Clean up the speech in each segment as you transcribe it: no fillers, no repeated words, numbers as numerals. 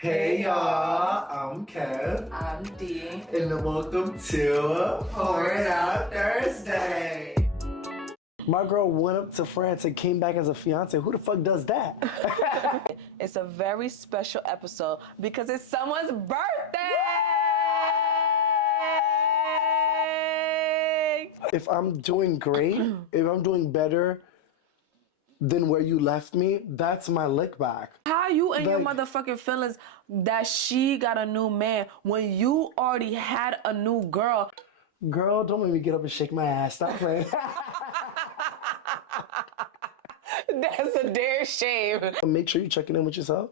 Hey y'all, I'm Kev. I'm D. And welcome to Pour It Out Thursday. My girl went up to France and came back as a fiance. Who the fuck does that? It's a very special episode because it's someone's birthday! If I'm doing great, if I'm doing better than where you left me, that's my lick back. How you and your motherfucking feelings that she got a new man when you already had a new girl? Girl, don't make me get up and shake my ass. Stop playing. That's a dare shame. Make sure you checking in with yourself.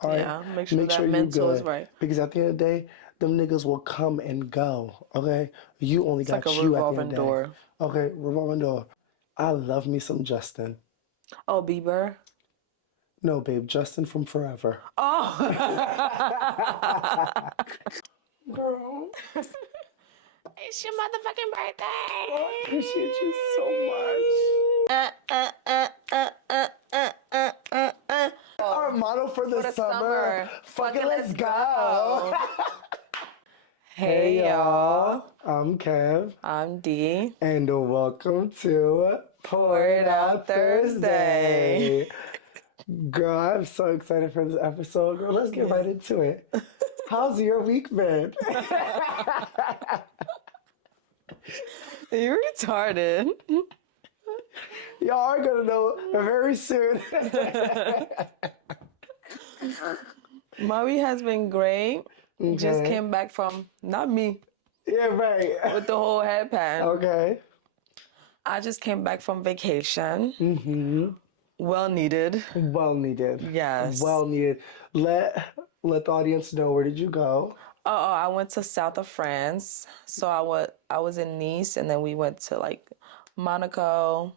All right? Yeah, make sure that mental is right. Because at the end of the day, them niggas will come and go. Okay? You only got like a you at the end of the day. revolving door. Okay, revolving door. I love me some Justin. Oh, Bieber? No, babe, Justin from Forever. Oh! Girl. It's your motherfucking birthday! I appreciate you so much. Our motto for the summer. Fucking let's go. Hey y'all. I'm Kev. I'm D. And welcome to Pour It Out Thursday. Girl, I'm so excited for this episode. Girl, let's get right into it. How's your week been? You're retarded. Y'all are gonna know very soon. My week has been great. Okay. Just came back from, not me, Yeah, right. with the whole headband. Okay. I just came back from vacation. Mm-hmm. Well needed. Well needed. Yes. Well needed. Let the audience know, where did you go? Oh, I went to south of France. So I was in Nice, and then we went to like Monaco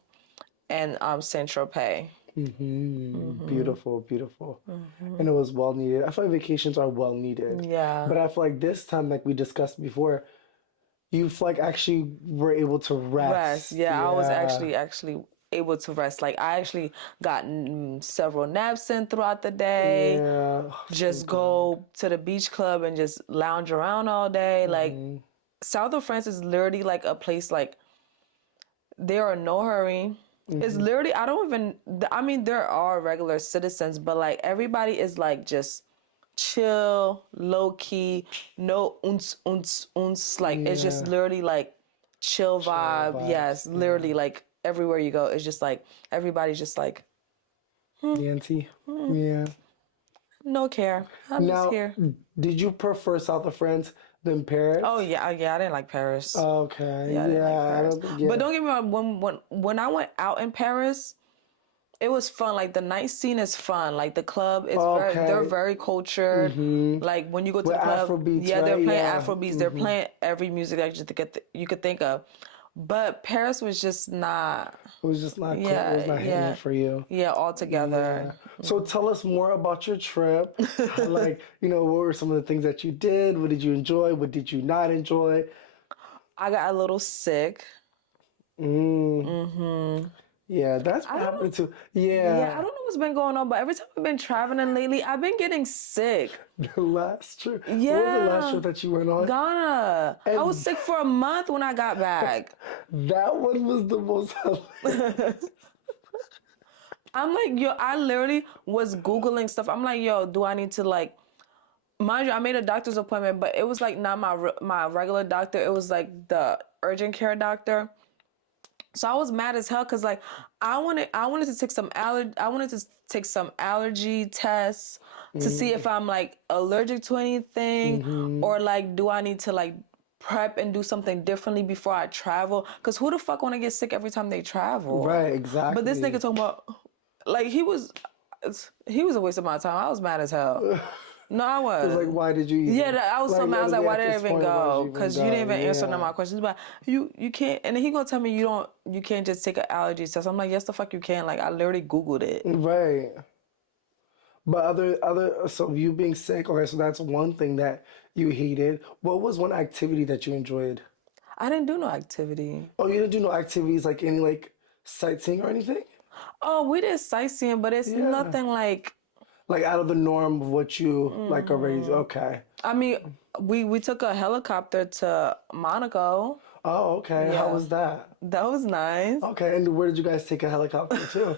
and Saint-Tropez. Mm-hmm. Beautiful, beautiful. Mm-hmm. And it was well needed. I feel like vacations are well needed. Yeah. But I feel like this time, like we discussed before, you've like actually were able to rest. Yeah, I was actually able to rest. Like I actually got several naps in throughout the day. Yeah. Just go to the beach club and just lounge around all day. Like south of France is literally like a place like there are no hurry. It's literally, there are regular citizens, but like everybody is like just chill, low key, no uns. Like it's just literally like chill vibe. Yes, literally like everywhere you go, it's just like everybody's just like Yancy. Yeah. no care. I'm Now, just here. did you prefer south of France than Paris? Oh yeah, I didn't like Paris. Okay. Yeah, I didn't like Paris. But don't get me wrong. When I went out in Paris, it was fun. Like the night scene is fun. Like the club is they're very cultured. Like when you go to the club, Afrobeats, they're playing right? Afrobeats. They're playing every music that you could think of. But Paris was just not. It was just not cool. It was not hitting for you. Yeah, altogether. Yeah. So tell us more about your trip. Like, what were some of the things that you did? What did you enjoy? What did you not enjoy? I got a little sick. Yeah, that's what happened too. Yeah, I don't know what's been going on, but every time I've been traveling lately, I've been getting sick. The last trip. Yeah. What was the last trip that you went on? Ghana. I was sick for a month when I got back. That one was the most hilarious. I'm like, yo, I literally was Googling stuff. I'm like, yo, do I need to like, mind you, I made a doctor's appointment, but it was like not my regular doctor. It was like the urgent care doctor. So I was mad as hell because like I wanted to take some allergy tests to see if I'm like allergic to anything or like do I need to like prep and do something differently before I travel? Because who the fuck want to get sick every time they travel? Right, exactly. But this nigga talking about like he was a waste of my time. I was mad as hell. No, I was. It was like, why did you even? Yeah, I was so mad. I was like, why did I even go? Because you didn't even answer none of my questions. But you can't. And then he gonna tell me you can't just take an allergy test. I'm like, yes, the fuck you can. Like I literally Googled it. Right. But so you being sick. Okay, so that's one thing that you hated. What was one activity that you enjoyed? I didn't do no activity. Oh, you didn't do no activities like any like sightseeing or anything? Oh, we did sightseeing, but it's nothing like Like out of the norm of what you like already. Okay. I mean, we took a helicopter to Monaco. Oh, okay. How Yeah. was that? That was nice. Okay, and where did you guys take a helicopter to?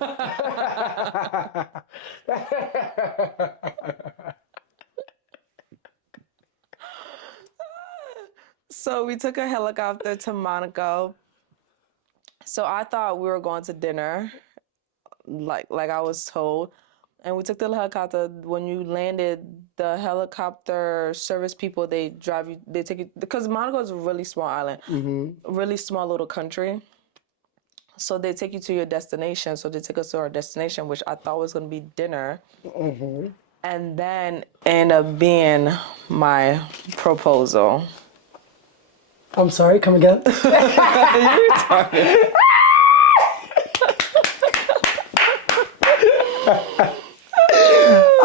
So we took a helicopter to Monaco. So I thought we were going to dinner, like I was told. And we took the helicopter. When you landed, the helicopter service people, they drive you, they take you, because Monaco is a really small island, really small little country. So they take you to your destination. So they took us to our destination, which I thought was going to be dinner. And then ended up being my proposal. I'm sorry, come again? You're retarded.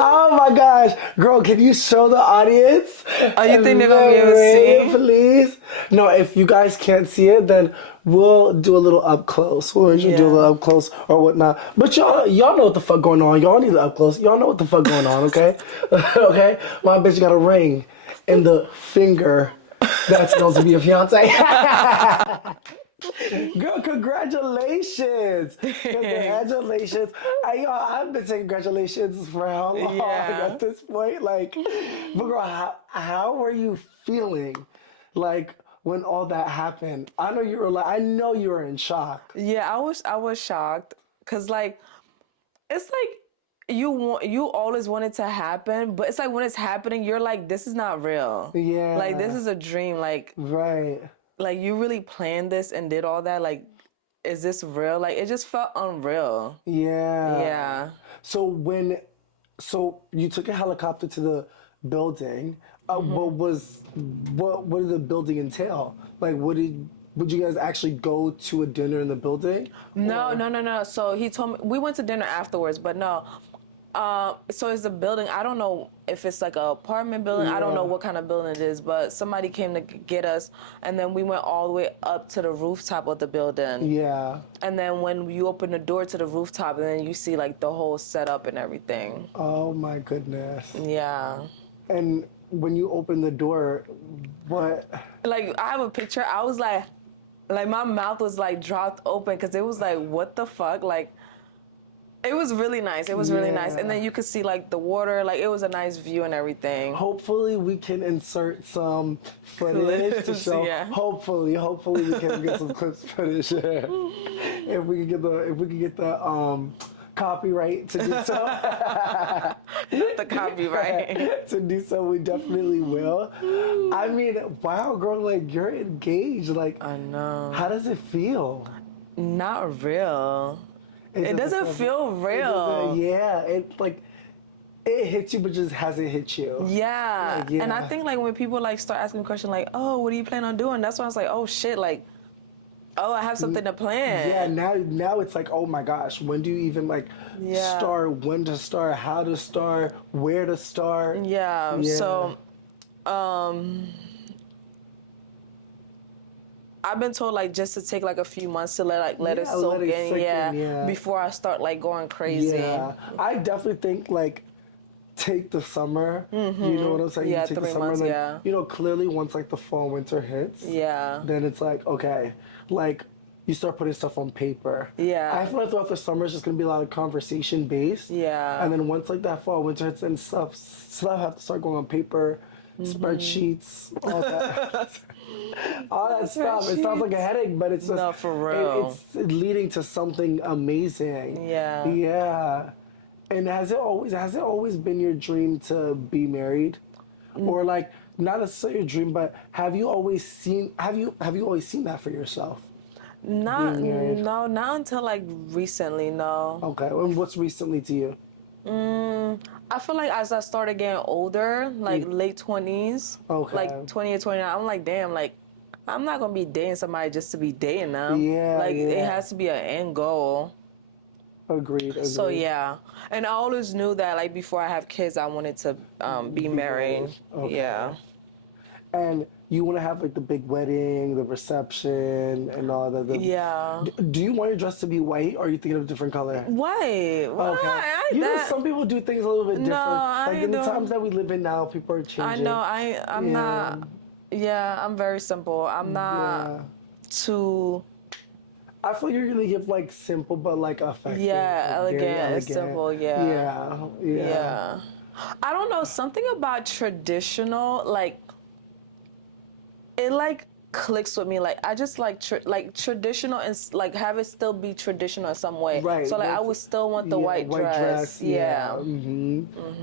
Oh my gosh. Girl, can you show the audience? Oh, you think they're gonna be able to see? Please? No, if you guys can't see it, then we'll do a little up close. We'll usually do a little up close or whatnot. But y'all know what the fuck going on. Y'all need the up close. Y'all know what the fuck going on, okay? Okay? My bitch got a ring in the finger that's going to be a fiance. Girl, congratulations! Congratulations! I've been saying congratulations for how long at this point? Like, but girl, how were you feeling? Like when all that happened? I know you were in shock. Yeah, I was shocked, cause like it's like you always want it to happen, but it's like when it's happening, you're like, this is not real. Yeah. Like this is a dream. Like Right. Like you really planned this and did all that. Like, is this real? Like it just felt unreal. Yeah. Yeah. So you took a helicopter to the building. What did the building entail? Like, would you guys actually go to a dinner in the building? No. So he told me we went to dinner afterwards, but no. So it's a building. I don't know if it's like an apartment building. I don't know what kind of building it is, but somebody came to get us, and then we went all the way up to the rooftop of the building. Yeah. And then when you open the door to the rooftop, and then you see like the whole setup and everything. Oh my goodness. Yeah. And when you open the door, what? Like I have a picture. I was like my mouth was like dropped open because it was like, what the fuck? Like, it was really nice. It was really nice. And then you could see like the water. Like it was a nice view and everything. Hopefully we can insert some footage to show. Yeah. Hopefully we can get some clips footage. If we can get the copyright to do so. Not the copyright. To do so, we definitely will. I mean, wow, girl, like you're engaged. Like I know. How does it feel? Not real. It doesn't feel real. It hits you, but just hasn't hit you. Yeah. And I think like when people like start asking questions like, oh, what do you plan on doing? That's when I was like, oh shit, like, oh, I have something to plan. Yeah, now it's like, oh my gosh, when do you even like start? When to start? How to start? Where to start? Yeah. So, I've been told like just to take like a few months to let it soak in, before I start like going crazy. Yeah, I definitely think like take the summer. You know what I'm saying? Yeah, you take 3 the summer, months. like, you know, clearly once like the fall winter hits. Yeah. Then it's like okay, like you start putting stuff on paper. Yeah. I feel like throughout the summer it's just gonna be a lot of conversation based. Yeah. And then once like that fall winter hits and stuff have to start going on paper. Spreadsheets, all that, all that stuff. It sounds like a headache, but it's just no, for real. It's leading to something amazing. Yeah. Yeah. And has it always been your dream to be married, or like not necessarily your dream, but have you always seen that for yourself? No, not until like recently. No. Okay. And what's recently to you? I feel like as I started getting older, like late 20s, like 20 or 29, I'm like, damn, like, I'm not going to be dating somebody just to be dating them. Yeah, like, it has to be an end goal. Agreed. So, yeah. And I always knew that, like, before I have kids, I wanted to be married. Okay. Yeah. And you want to have like the big wedding, the reception, and all that. Yeah. Do you want your dress to be white, or are you thinking of a different color? Why? Okay. You know, some people do things a little bit different. I Like in the don't. times that we live in now, people are changing. I know. I'm not. Yeah, I'm very simple. I'm not too. I feel you're gonna give like simple but like effective. Yeah, like, very elegant, simple. Yeah. Yeah. I don't know, something about traditional, like, it like clicks with me. Like I just like traditional and like have it still be traditional in some way. Right. So like I would still want the white dress. Yeah.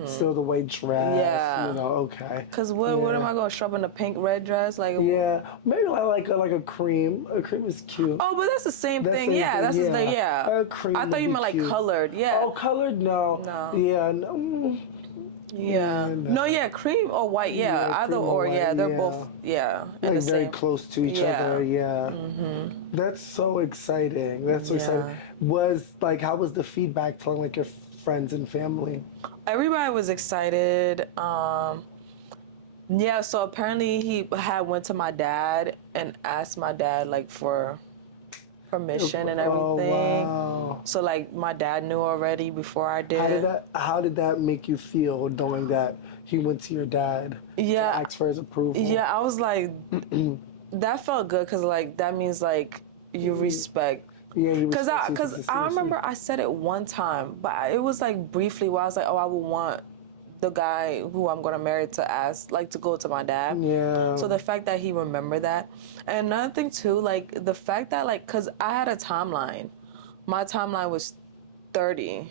Still the white dress. Yeah. You know. Okay. Cause what am I gonna show up in a pink red dress? Like Yeah. Maybe like a cream. A cream is cute. Oh, but that's the same thing. Yeah, that's the thing. Yeah. A cream. I thought you meant like cute. colored. Yeah. Oh, colored? No. No. Yeah. No. Yeah. No, yeah, cream or white, yeah. Either or, yeah. They're both, yeah. Like the very same. close to each other, yeah. That's so exciting. That's so exciting. How was the feedback telling like your friends and family? Everybody was excited. Yeah, so apparently he had went to my dad and asked my dad like for permission and everything. Oh, wow. So like my dad knew already before I did. How did that make you feel knowing that he went to your dad to ask for his approval? Yeah, I was like, that felt good because like that means like you respect. Yeah, because I remember I said it one time, but it was like briefly where I was like, oh, I would want the guy who I'm gonna marry to ask, like, to go to my dad. Yeah. So the fact that he remembered that, and another thing too, like the fact that like, cause I had a timeline, my timeline was 30,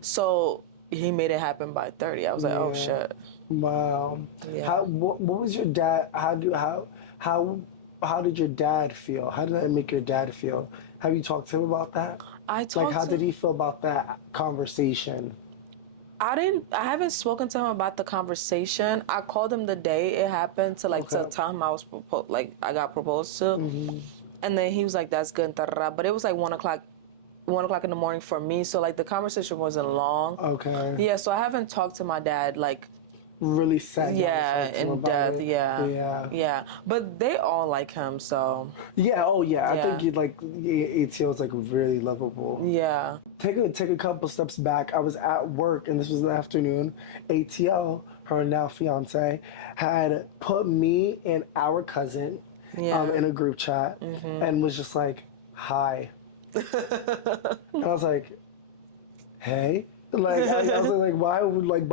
so he made it happen by 30. I was like, oh shit. Wow. Yeah. What was your dad? How did your dad feel? How did that make your dad feel? Have you talked to him about that? I talked. How did he feel about that conversation? I haven't spoken to him about the conversation. I called him the day it happened to tell him I was I got proposed to, and then he was like, "That's good," but it was like 1:00 in the morning for me. So like the conversation wasn't long. Okay. Yeah, so I haven't talked to my dad like really sat down in depth. Yeah. But they all like him, so. Yeah. Oh yeah. I think ATL is like really lovable. Yeah. Take a couple steps back. I was at work, and this was in the afternoon. ATL, her now fiance, had put me and our cousin in a group chat, and was just like, "Hi," and I was like, "Hey." Like I was like, why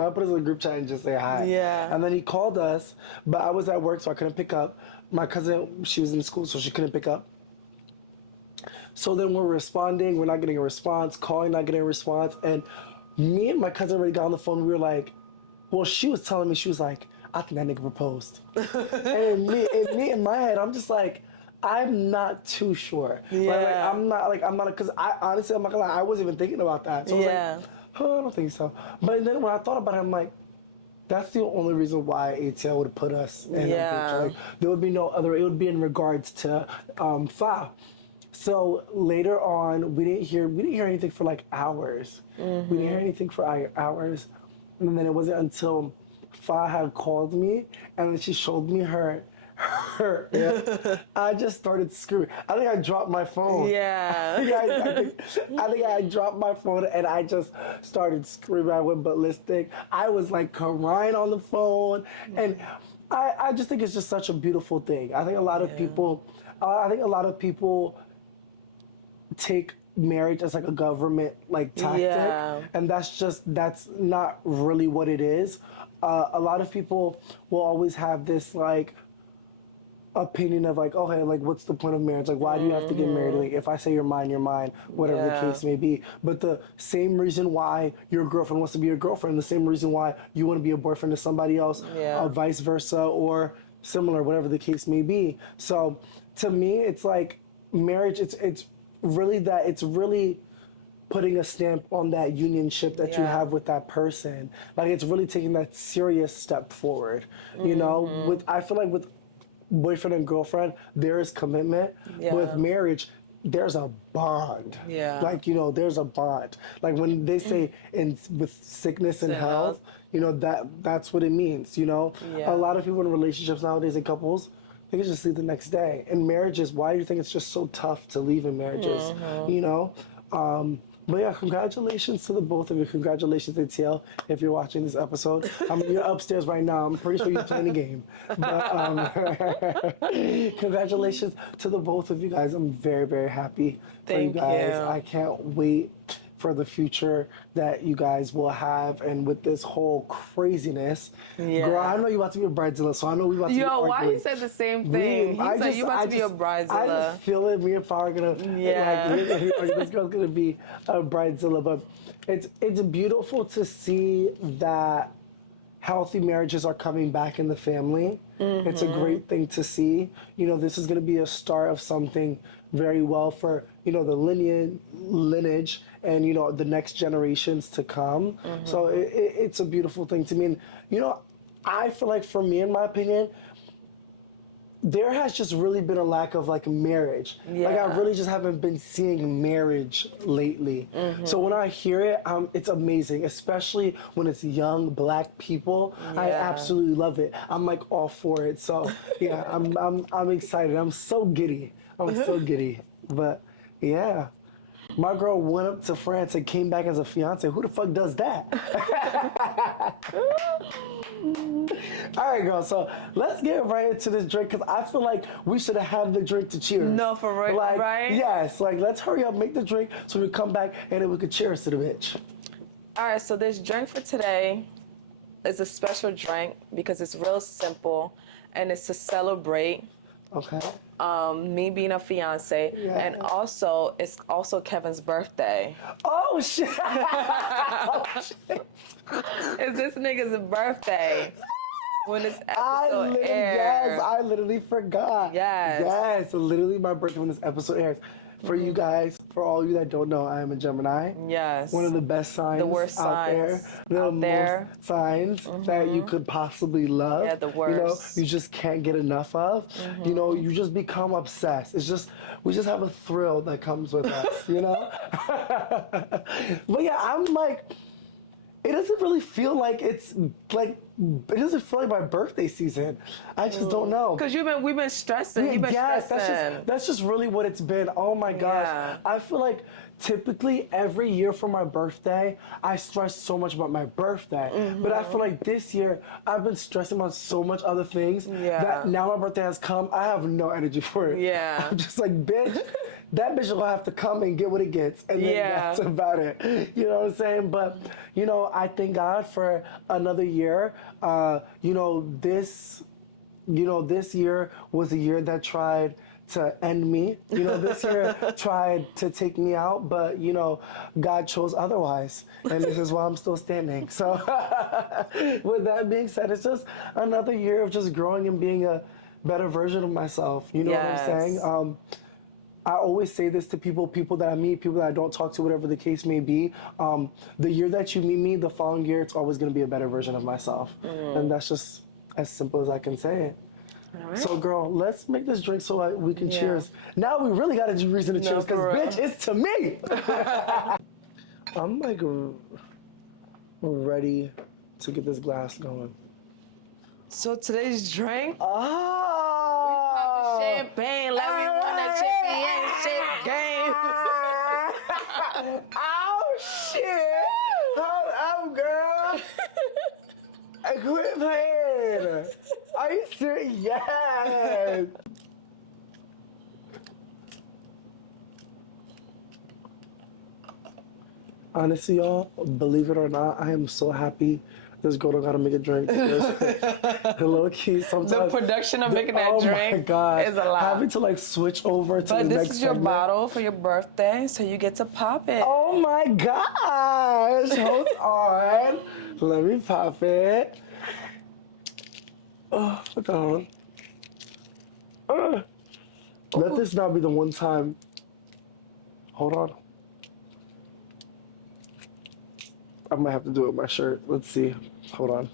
put us in a group chat and just say hi? Yeah. And then he called us, but I was at work, so I couldn't pick up. My cousin, she was in school, so she couldn't pick up. So then we're responding, we're not getting a response, calling, not getting a response, and me and my cousin already got on the phone. We were like, well, she was telling me, she was like, I think that nigga proposed. and me in my head, I'm just like, I'm not too sure. Yeah. I'm not, because I honestly, I'm not gonna lie, I wasn't even thinking about that. So I was like, oh, I don't think so. But then when I thought about it, I'm like, that's the only reason why ATL would have put us in a picture. Like, there would be no other, it would be in regards to Fa. So later on, we didn't hear anything for like hours. We didn't hear anything for hours. And then it wasn't until Fa had called me, and then she showed me her I just started screaming. I think I dropped my phone. Yeah. I think I dropped my phone and I just started screaming. I went ballistic. I was like crying on the phone, and I just think it's just such a beautiful thing. I think a lot of people take marriage as like a government tactic, and that's not really what it is. A lot of people will always have this opinion of okay, what's the point of marriage? Why do you have to get married? If I say you're mine, whatever the case may be. But the same reason why your girlfriend wants to be your girlfriend, the same reason why you want to be a boyfriend to somebody else, vice versa, or similar, whatever the case may be. So to me, it's like marriage. It's really putting a stamp on that unionship that you have with that person. It's really taking that serious step forward. You know, I feel like with boyfriend and girlfriend, there is commitment. With marriage, there's a bond. There's a bond. When they say with sickness and health, you know, that's what it means, you know? Yeah. A lot of people in relationships nowadays and couples, they can just leave the next day. In marriages, why do you think it's just so tough to leave in marriages, you know? But yeah, congratulations to the both of you. Congratulations, ATL, if you're watching this episode. I mean, you're upstairs right now. I'm pretty sure you're playing the game. But congratulations to the both of you guys. I'm very, very happy for you Thank guys. you. I can't wait for the future that you guys will have, and with this whole craziness. Yeah. Girl, I know you about to be a bridezilla, so I know we about to be Yo, arguing. why he said the same thing? He said you about to be a I bridezilla. just feel it. Me and Farah are gonna, Yeah. this girl's gonna be a bridezilla. But it's beautiful to see that healthy marriages are coming back in the family. It's a great thing to see. You know, this is gonna be a start of something very well for, you know, the lineage and, you know, the next generations to come. So it's a beautiful thing to me. And, you know, I feel like for me, in my opinion, there has just really been a lack of like marriage. Like I Yeah. really just haven't been seeing marriage lately. So when I hear it, it's amazing, especially when it's young Black people. I Yeah. absolutely love it. I'm like all for it. So yeah, I'm excited. I'm so giddy. I'm so giddy. But yeah. My girl went up to France and came back as a fiance. Who the fuck does that? All right, girl. So let's get right into this drink because I feel like we should have had the drink to cheers. No, for real, like, right? Yes. Like, let's hurry up, make the drink so we come back and then we could cheers to the bitch. All right, so this drink for today is a special drink because it's real simple and it's to celebrate Okay. me being a fiance, Yeah. and also it's also Kevin's birthday. Oh shit! Oh, shit. It's this nigga's birthday when this episode airs. Yes, I literally forgot. Yes. Yes, literally my birthday when this episode airs. For you guys, for all you that don't know, I am a Gemini. Yes. One of the best signs The worst out there. signs The out there. most signs that you could possibly love. Yeah, the You know, worst. you just can't get enough of. You know, you just become obsessed. It's just, we just have a thrill that comes with us, you know? But yeah, I'm like, it doesn't really feel like it's like, it doesn't feel like my birthday season. I just don't know. Because we've been stressing. You've been Yes, stressing. that's just really what it's been. Oh my gosh. Yeah. I feel like typically every year for my birthday, I stress so much about my birthday. But I feel like this year, I've been stressing about so much other things Yeah. that now my birthday has come, I have no energy for it. Yeah. I'm just like, bitch, that bitch will have to come and get what it gets. And then Yeah. that's about it. You know what I'm saying? But, you know, I thank God for another year. This year was a year that tried to end me. You know, this year tried to take me out, but, you know, God chose otherwise. And this is why I'm still standing. So with that being said, it's just another year of just growing and being a better version of myself. You know what I'm saying? Yes. I always say this to people that I meet, people that I don't talk to, whatever the case may be. The year that you meet me, the following year, it's always going to be a better version of myself. And that's just as simple as I can say it. All right. So, girl, let's make this drink so we can Yeah. cheers. Now we really got a reason to No, cheers because, for real. bitch, it's to me. I'm like ready to get this glass going. So today's drink, Oh! champagne like we won a championship game. Oh, shit! Hold up, girl! Quit playing! Are you serious? Yes! Honestly, y'all, believe it or not, I am so happy this girl don't gotta make a drink. Low key, sometimes The production of making that oh my drink God. is a lot. Having to like switch over to But the this next is your segment. bottle for your birthday, so you get to pop it. Oh my gosh! Hold on. Let me pop it. Oh, hold on. Let this not be the one time. Hold on. I might have to do it with my shirt. Let's see. Hold on.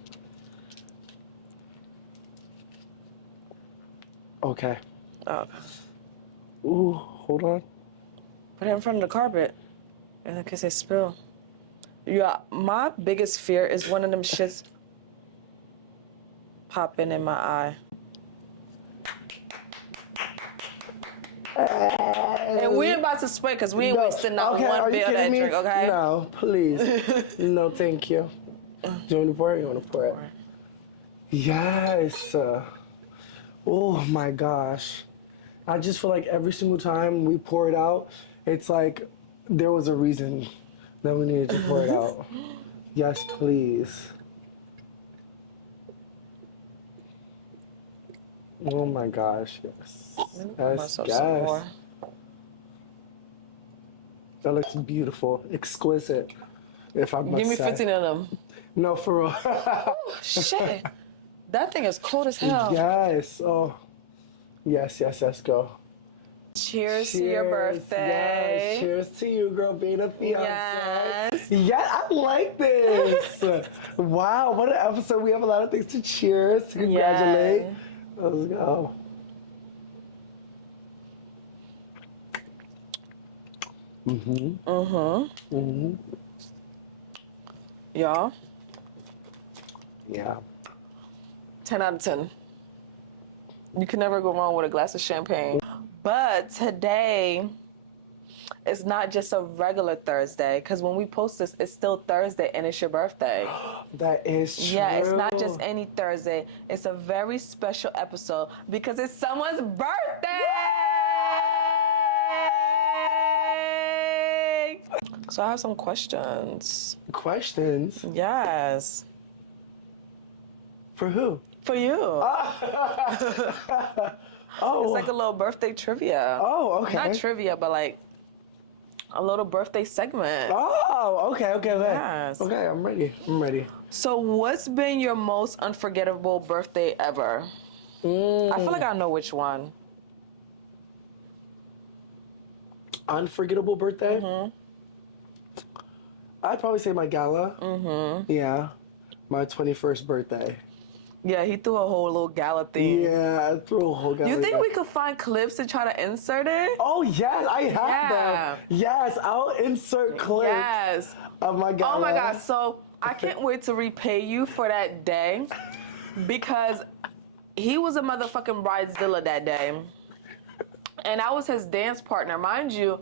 Okay. Oh. Ooh, hold on. Put it in front of the carpet in case they spill. Yeah, my biggest fear is one of them shits popping in my eye. And we ain't about to spray because we ain't wasting not one bit of that drink, okay? No, please. No, thank you. Do you want to pour it? You want to pour it? Yes. Oh my gosh. I just feel like every single time we pour it out, it's like there was a reason that we needed to pour it out. Yes, please. Oh my gosh, yes. Yes, yes. That looks beautiful, exquisite, if I must say. Give me 15 of them. No, for real. Oh, shit. That thing is cold as hell. Yes. Oh. Yes, yes, let's go. Cheers to your birthday. Yes. Cheers to you, girl, being a fiance. Yes. Yeah, I like this. Wow, what an episode. We have a lot of things to cheers, to congratulate. Yeah. Let's go. Y'all. Yeah. 10 out of 10. You can never go wrong with a glass of champagne. But today, it's not just a regular Thursday, because when we post this, it's still Thursday and it's your birthday. That is true. Yeah, it's not just any Thursday. It's a very special episode because it's someone's birthday! So I have some questions. Questions? Yes. For who? For you. Oh. It's like a little birthday trivia. Oh, okay. Not trivia, but like a little birthday segment. Oh, okay. Yes. Okay, I'm ready. So what's been your most unforgettable birthday ever? I feel like I know which one. Unforgettable birthday? I'd probably say my gala. Yeah. My 21st birthday. Yeah, he threw a whole little gala theme. Yeah, I threw a whole gala. You think we could find clips to try to insert it? Oh, yes, I have them. Yes, I'll insert clips of my gala. Oh my God, so I can't wait to repay you for that day because he was a motherfucking bridezilla that day. And I was his dance partner. Mind you,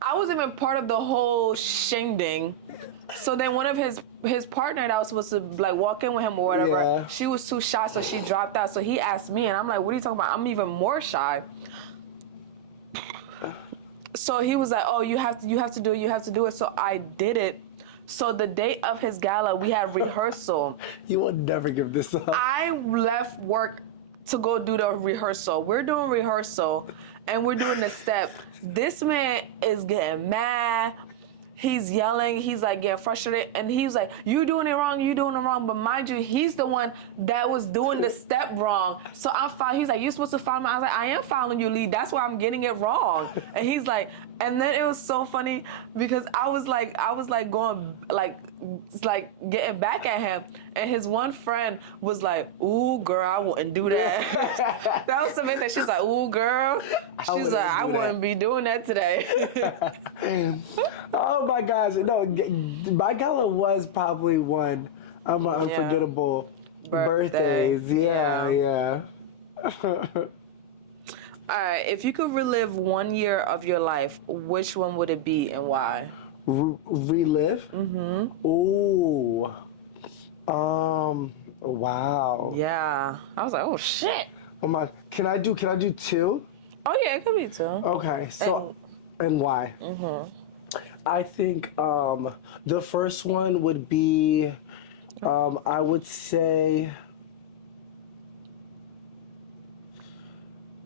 I wasn't even part of the whole shindig. So then one of his partner that was supposed to like walk in with him or whatever, she was too shy, so she dropped out. So he asked me, and I'm like, what are you talking about? I'm even more shy. So he was like, oh, you have to do it. So I did it. So the day of his gala, we had rehearsal. You will never give this up. I left work to go do the rehearsal. We're doing rehearsal, and we're doing the step. This man is getting mad. He's yelling, he's like getting frustrated, and he was like, you doing it wrong. But mind you, he's the one that was doing the step wrong. So I'm following, he's like, you're supposed to follow me. I was like, I am following you, Lee. That's why I'm getting it wrong. And he's like, and then it was so funny because I was like going, like getting back at him. And his one friend was like, ooh, girl, I wouldn't do that. That was something that she's like, ooh, girl. She's like, I wouldn't be doing that today. Oh my gosh, no, my gala was probably one of my unforgettable birthdays. Yeah. All right, if you could relive 1 year of your life, which one would it be and why? Relive? Ooh. Wow. Yeah. I was like, oh shit. Oh my, can I do two? Oh yeah, it could be two. Okay, so, and why? I think the first one would be, I would say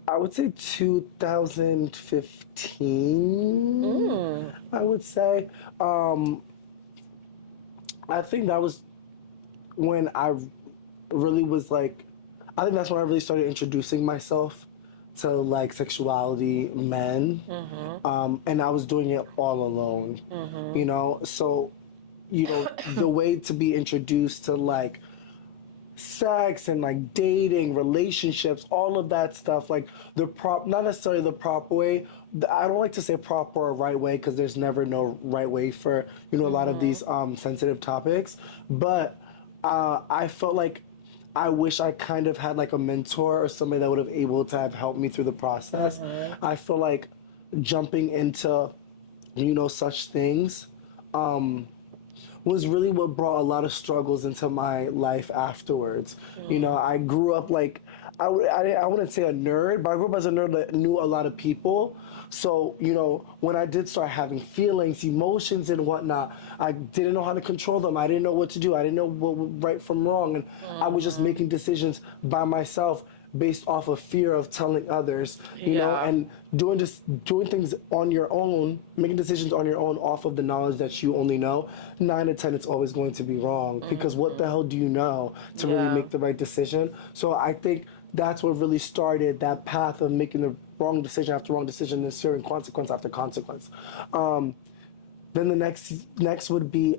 2015. I would say. I think that was when I really was like, I think that's when I really started introducing myself to like sexuality, men, and I was doing it all alone, you know. So, you know, the way to be introduced to like sex and like dating, relationships, all of that stuff, like not necessarily the proper way. I don't like to say proper or right way because there's never no right way for, you know, a lot of these sensitive topics. But I felt like I wish I kind of had like a mentor or somebody that would have able to have helped me through the process. I feel like jumping into, you know, such things was really what brought a lot of struggles into my life afterwards. You know, I grew up like, I wouldn't say a nerd, but I grew up as a nerd that knew a lot of people. So, you know, when I did start having feelings, emotions, and whatnot, I didn't know how to control them. I didn't know what to do. I didn't know what was right from wrong. And I was just making decisions by myself based off of fear of telling others, you know, and doing things on your own, making decisions on your own off of the knowledge that you only know. 9 to 10, it's always going to be wrong because what the hell do you know to really make the right decision? So I think that's what really started that path of making the wrong decision after wrong decision and serving consequence after consequence. Then the next would be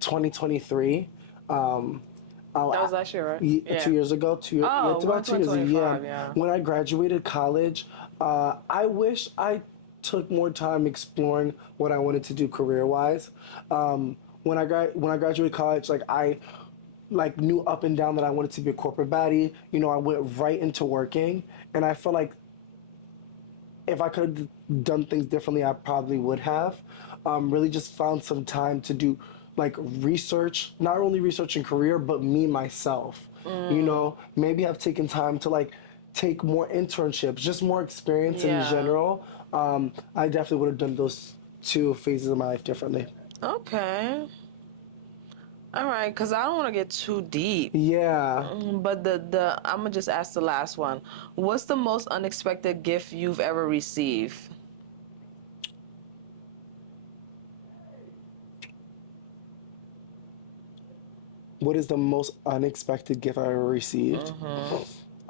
2023. That was last year, right? 2 years ago. Oh, it's about 2 years ago. 2025, yeah. When I graduated college, I wish I took more time exploring what I wanted to do career-wise. When I graduated college, like I knew up and down that I wanted to be a corporate baddie. You know, I went right into working, and I felt like if I could have done things differently, I probably would have. Really just found some time to do like research, not only research and career, but me myself. You know, maybe I've taken time to like take more internships, just more experience in general. I definitely would have done those 2 phases of my life differently. Okay. All right, because I don't want to get too deep. Yeah. But I'm going to just ask the last one. What's the most unexpected gift you've ever received? What is the most unexpected gift I ever received?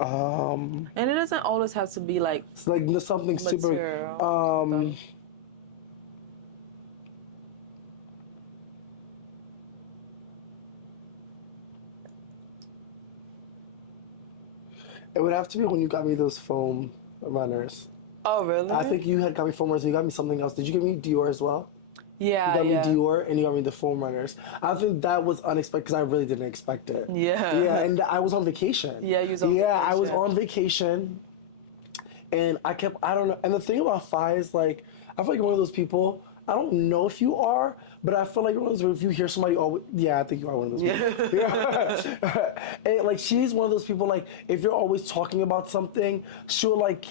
And it doesn't always have to be like It's like something super. material. It would have to be when you got me those foam runners. Oh, really? I think you had got me foam runners and you got me something else. Did you give me Dior as well? Yeah, You got me Dior and you got me the foam runners. I think that was unexpected because I really didn't expect it. Yeah. Yeah, and I was on vacation. Yeah, you was on vacation. I was on vacation. And I don't know. And the thing about Fi is like, I feel like you're one of those people, I don't know if you are, but I feel like you're one of those, if you hear somebody always, yeah, I think you are one of those people. Yeah. And like, she's one of those people, like, if you're always talking about something, she'll like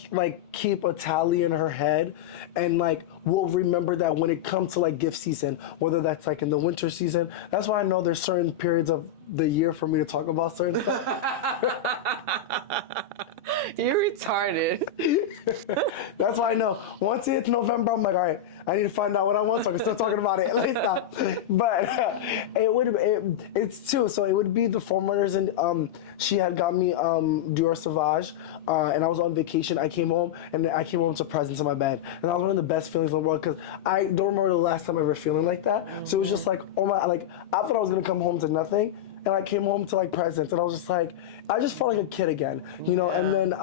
keep a tally in her head and like, will remember that when it comes to like gift season, whether that's like in the winter season. That's why I know there's certain periods of the year for me to talk about certain stuff. You're retarded. That's why I know. Once it's November, I'm like, all right, I need to find out what I want so I can start talking about it. Like, stop. But it's 2. So it would be the foam runners, and she had got me Dior Sauvage, and I was on vacation. I came home, and I came home to presents in my bed, and that was one of the best feelings in the world because I don't remember the last time ever feeling like that. So it was just like, oh my, like I thought I was gonna come home to nothing. And I came home to like presents, and I was just like, I just felt like a kid again, you know. And then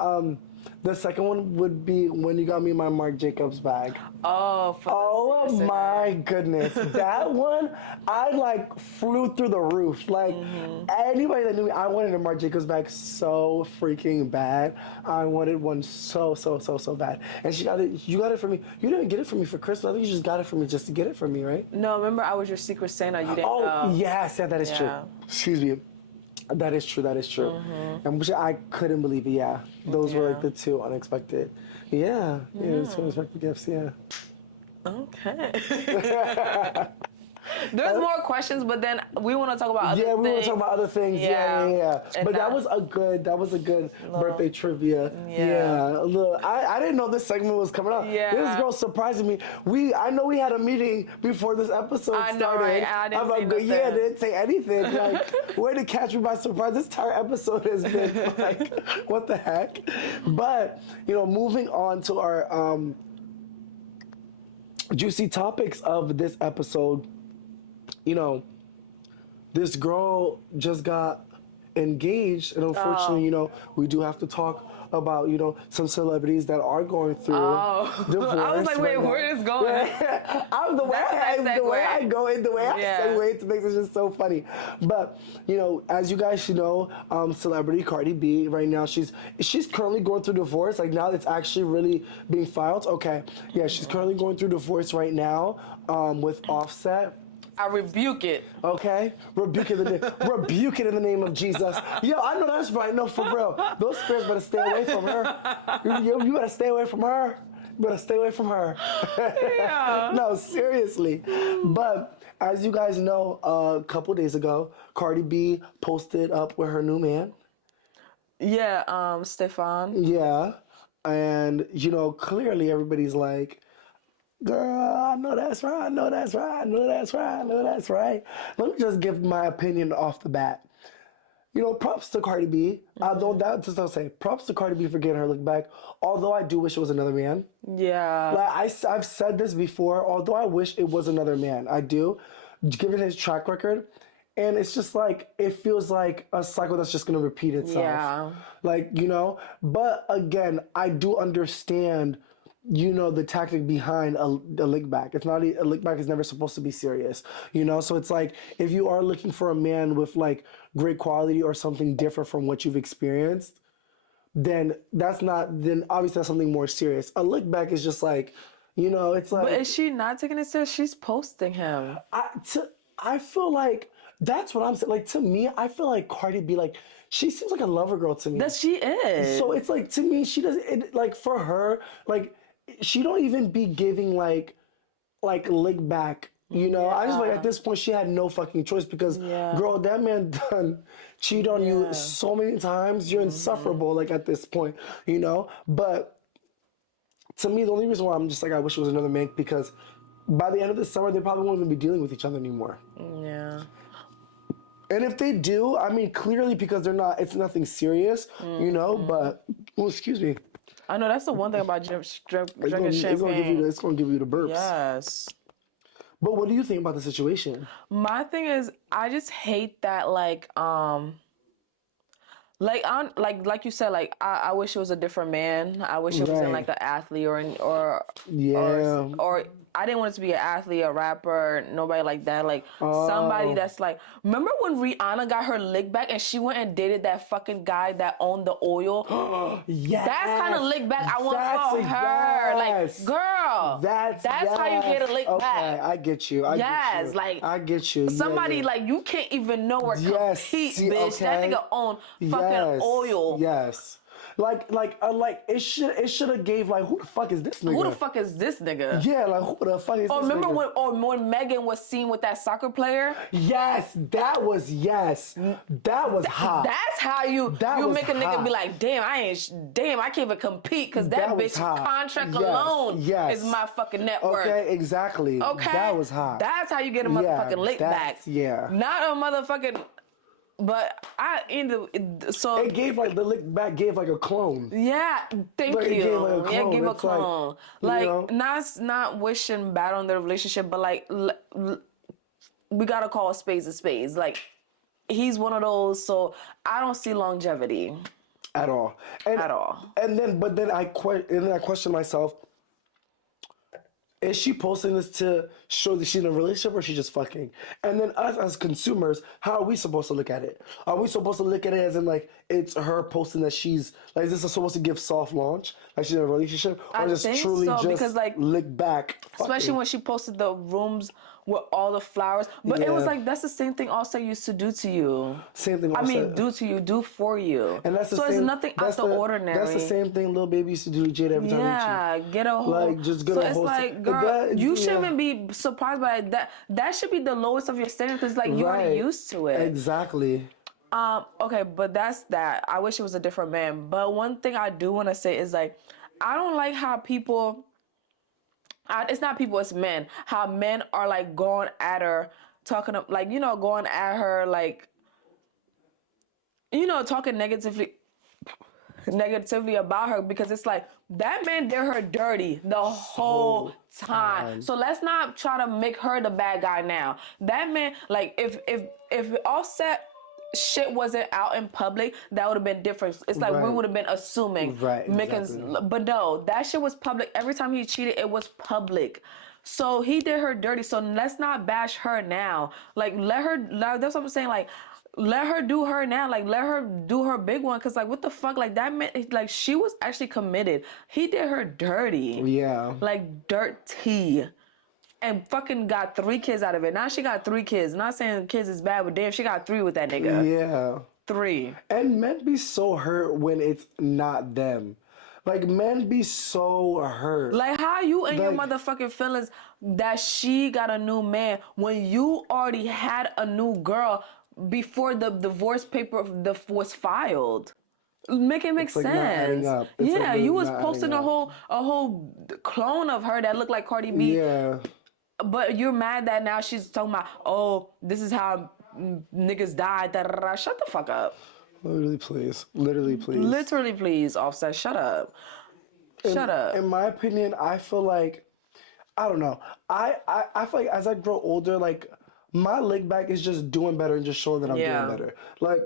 the second one would be when you got me my Marc Jacobs bag. Oh my goodness, that one I like flew through the roof. Like anybody that knew me, I wanted a Marc Jacobs bag so freaking bad. I wanted one so bad. And she got it. You got it for me. You didn't get it for me for Christmas. I think you just got it for me just to get it for me, right? No, remember I was your secret Santa. You didn't know. Oh yes, that is true. Excuse me. That is true. And which I couldn't believe it. Yeah, those were like the 2 unexpected. Yeah, the 2 unexpected gifts. Yeah. Okay. There's more questions, but then we want to talk about other things. Yeah, we want to talk about other things. Yeah. But that was a good birthday trivia. Yeah. Look, I didn't know this segment was coming up. Yeah. This girl surprising me. I know we had a meeting before this episode started. I know, right? I didn't say nothing. Yeah, didn't say anything. Like, way to catch me by surprise. This entire episode has been like, what the heck? But, you know, moving on to our juicy topics of this episode. You know, this girl just got engaged, and unfortunately, we do have to talk about, some celebrities that are going through divorce. I was like, wait, right where now. is going? The way I go in, the way I segue into things is just so funny. But as you guys should know, celebrity Cardi B right now, she's currently going through divorce. Like now, it's actually really being filed. Okay, yeah, she's currently going through divorce right now with Offset. I rebuke it. Okay? Rebuke it in the name of Jesus. Yo, I know that's right. No, for real. Those spirits better stay away from her. You better stay away from her. You better stay away from her. Yeah. No, seriously. But as you guys know, a couple days ago, Cardi B posted up with her new man. Yeah, Stefan. Yeah. And, clearly everybody's like, girl, I know that's right, I know that's right, I know that's right, I know that's right. Let me just give my opinion off the bat. Props to Cardi B. Although that just don't say props to Cardi B for getting her look back. Although I do wish it was another man. Yeah. Like I've said this before. Although I wish it was another man, I do, given his track record. And it's just like, it feels like a cycle that's just going to repeat itself. Yeah. Like, but again, I do understand the tactic behind a lick back. It's not a lick back is never supposed to be serious, So it's like, if you are looking for a man with like great quality or something different from what you've experienced, then then obviously that's something more serious. A lick back is just like, it's like. But is she not taking it serious? She's posting him. I feel like that's what I'm saying. Like, to me, I feel like Cardi B, like, she seems like a lover girl to me. That she is. So it's like, to me, she doesn't, like, for her, like, she don't even be giving like lick back, I just like at this point she had no fucking choice because girl, that man done cheat on you so many times. You're insufferable like at this point, but to me the only reason why I'm just like I wish it was another man because by the end of the summer they probably won't even be dealing with each other anymore. Yeah. And if they do, I mean clearly because it's nothing serious, but excuse me. I know that's the one thing about drinking champagne. It's gonna give you the burps. Yes. But what do you think about the situation? My thing is, I just hate that, like you said, like I wish it was a different man. I wish it wasn't like an athlete or I didn't want it to be an athlete, a rapper, nobody like that. Like somebody that's like, remember when Rihanna got her lick back and she went and dated that fucking guy that owned the oil? Yes. That's kind of lick back I want for her. Yes. Like, girl, that's how you get a lick back. I get you. I get you. Somebody like you can't even know or compete, bitch. Okay. That nigga own fucking oil. Yes. Like it should have gave like who the fuck is this nigga? Who the fuck is this nigga? Yeah, like who the fuck is this remember nigga? when Megan was seen with that soccer player? Yes, that was hot. That's how you make a nigga be like, damn, I can't even compete because that bitch contract alone is my fucking net worth. Okay, exactly. Okay, that was hot. That's how you get a motherfucking lick back. Yeah, not a motherfucking. But it gave like the lick back gave like a clone. Yeah, thank you. It gave a clone. Like not wishing bad on their relationship, but like we gotta call spades a spades. Like he's one of those, so I don't see longevity at all. And then I question myself. Is she posting this to show that she's in a relationship or is she just fucking? And then us as consumers, how are we supposed to look at it? Are we supposed to look at it as in like it's her posting that she's like is this supposed to give soft launch? Like she's in a relationship? Or just truly just because, like, lick back? Especially when she posted the rooms with all the flowers. But it was like that's the same thing Offset used to do to you. Same thing do to you, do for you. And that's the so same, it's nothing out the ordinary. That's the same thing Lil Baby used to do to Jada every time. Yeah, get a whole like just get a whole. So it's like, girl, you shouldn't even be surprised by that. That should be the lowest of your standard because like you're already used to it. Exactly. Okay, but that's that. I wish it was a different man. But one thing I do want to say is like, I don't like how people. It's not people, it's men. How men are like going at her, talking up, like going at her, like talking negatively. negatively about her because it's like that man did her dirty the whole time. So let's not try to make her the bad guy now. That man, like if Offset shit wasn't out in public, that would have been different. It's like we would have been assuming, exactly. but no, that shit was public. Every time he cheated, it was public. So he did her dirty. So let's not bash her now. Like let her. That's what I'm saying. Like let her do her now. Like let her do her big one. Cause like what the fuck? Like that man. Like she was actually committed. He did her dirty. Yeah. Like dirty. And fucking got 3 kids out of it. Now she got 3 kids. Not saying kids is bad, but damn, she got 3 with that nigga. Yeah. 3. And men be so hurt when it's not them. Like, men be so hurt. Like, how you and your motherfucking feelings that she got a new man when you already had a new girl before the divorce paper was filed? Make it make sense. Not adding up. Yeah, you was posting a whole clone of her that looked like Cardi B. Yeah. But you're mad that now she's talking about, oh, this is how niggas died. Da, da, da. Shut the fuck up. Literally, please. Literally, please. Literally, please, Offset. Shut up. Shut up. In my opinion, I feel like, I don't know. I feel like as I grow older, like, my lick back is just doing better and just showing that I'm doing better. Like,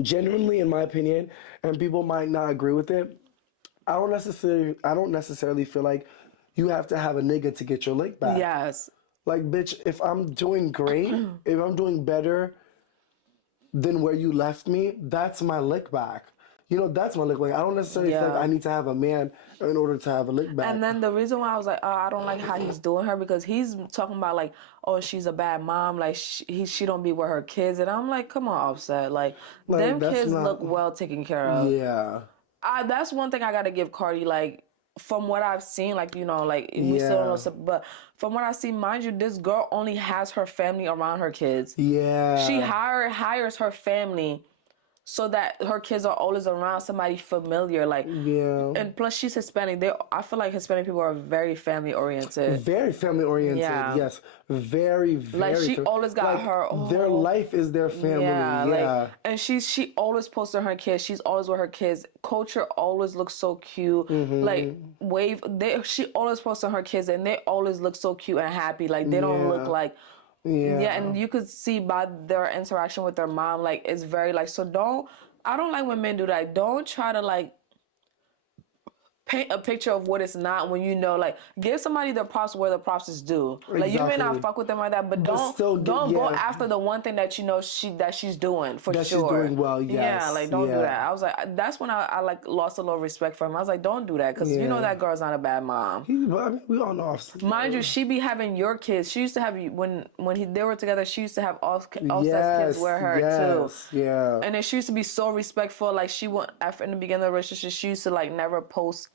genuinely, in my opinion, and people might not agree with it, I don't necessarily feel like you have to have a nigga to get your lick back. Yes. Like, bitch, if I'm doing great, if I'm doing better than where you left me, that's my lick back. You know, that's my lick back. I don't necessarily feel like I need to have a man in order to have a lick back. And then the reason why I was like, oh, I don't like how he's doing her, because he's talking about like, oh, she's a bad mom, like she don't be with her kids, and I'm like, come on, Offset, like them kids look well taken care of. Yeah. That's one thing I gotta give Cardi, like, from what I've seen, like, you know, like, we still don't know, but from what I see, mind you, this girl only has her family around her kids. Yeah. She hires her family so that her kids are always around somebody familiar, like, and plus she's Hispanic. I feel like Hispanic people are very family oriented. Very family oriented, yes. Very, very. Like, she always got like, her. their life is their family. Yeah. Like, and she always posting her kids. She's always with her kids. Culture always looks so cute. Like, she always posting her kids, and they always look so cute and happy. Like, they don't look like. Yeah, and you could see by their interaction with their mom, like, it's very, like, so I don't like when men do that. Don't try to, like, paint a picture of what it's not when you know, like, give somebody the props where the props is due. Like, you may not fuck with them like that, but don't go after the one thing that you know she's doing for sure. She's doing well, yes. Yeah, like, don't do that. I was like, that's when I like lost a little respect for him. I was like, don't do that, because you know that girl's not a bad mom. I mean, we all know. Mind you, she be having your kids. She used to have, when they were together, she used to have Offset's kids with her too. Yeah. And then she used to be so respectful. Like, she went after, in the beginning of the relationship, she used to like never post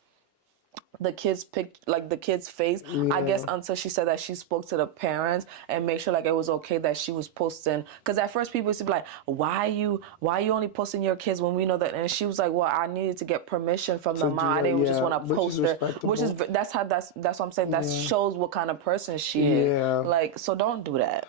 the kid's the kid's face, I guess, until she said that she spoke to the parents and make sure like it was okay that she was posting. Because at first people used to be like, why you only posting your kids when we know that? And she was like, well, I needed to get permission from the mom. I didn't just want to post her, that's what I'm saying. That shows what kind of person she is. Like, so don't do that.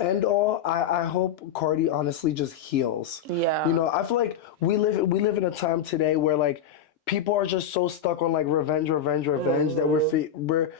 I hope Cardi honestly just heals. Yeah. You know, I feel like we live in a time today where like people are just so stuck on like revenge that we're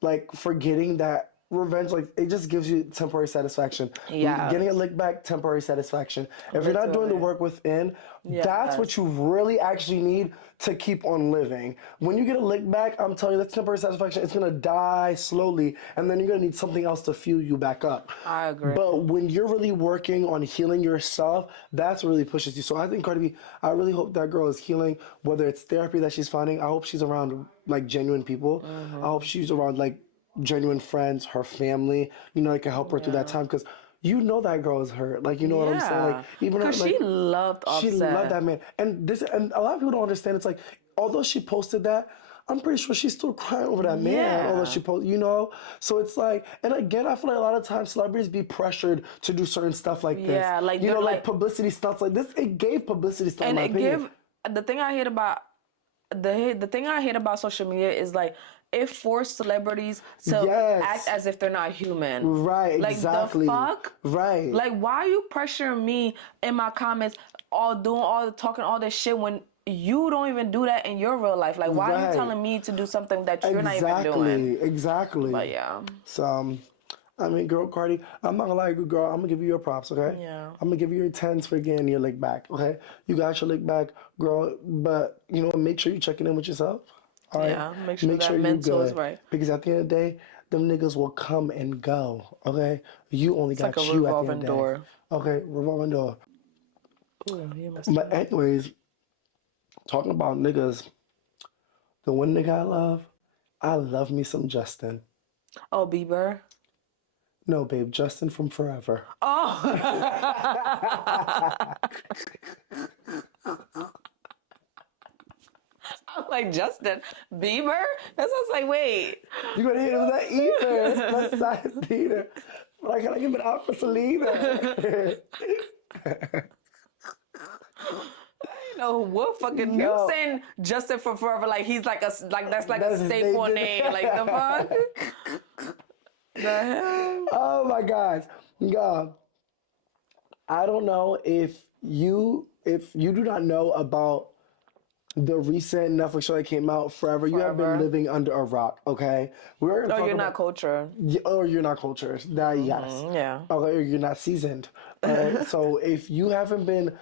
like forgetting that revenge, like, it just gives you temporary satisfaction. Yeah. Getting a lick back, temporary satisfaction. If you're not doing the work within, that's what you really actually need to keep on living. When you get a lick back, I'm telling you, that's temporary satisfaction. It's gonna die slowly, and then you're gonna need something else to fuel you back up. I agree. But when you're really working on healing yourself, that's what really pushes you. So I think Cardi B, I really hope that girl is healing, whether it's therapy that she's finding. I hope she's around like genuine people. I hope she's around like genuine friends, her family, you know, that can help her through that time, because you know that girl is hurt. Like, you know what I'm saying? Like, even because she loved Offset. She loved that man. And a lot of people don't understand. It's like, although she posted that, I'm pretty sure she's still crying over that man. Although she posted, you know? So it's like, and again, I feel like a lot of times celebrities be pressured to do certain stuff like this. Yeah, like, you know, like publicity stunts like this. It gave publicity stunts, and in my opinion. the thing I hate about social media is like, it forced celebrities to Yes. act as if they're not human. Right, Like, exactly. the fuck? Right. Like, why are you pressuring me in my comments, talking all this shit when you don't even do that in your real life? Like, why are you Right. telling me to do something that you're not even doing? Exactly. But yeah. So, I mean, girl, Cardi, I'm not gonna lie to you, girl. I'm gonna give you your props, okay? Yeah. I'm gonna give you your 10s for getting your lick back, okay? You got your lick back, girl, but, you know, make sure you're checking in with yourself, all right? Yeah, make sure that you're mental is good. right. Because at the end of the day, them niggas will come and go, okay? You only got like a you at the end of revolving the day. door. Okay, revolving door. Ooh, you must But anyways, talking about niggas, the one nigga I love me some Justin. Oh, Bieber. No, babe, Justin from Forever. Oh. I'm like, Justin Bieber? That sounds like, wait. You gonna hit it with that either. That's size either. But I gotta give it out for Selena. You know what fucking you saying Justin for Forever like he's like that's a staple name. Like the fuck? The hell? Oh my gosh. God. I don't know if you do not know about the recent Netflix show that came out, Forever. You have been living under a rock, okay? We're gonna talk You're about, not cultured. or you're not cultured. That yes. Yeah. Okay, or you're not seasoned. All right. So if you haven't been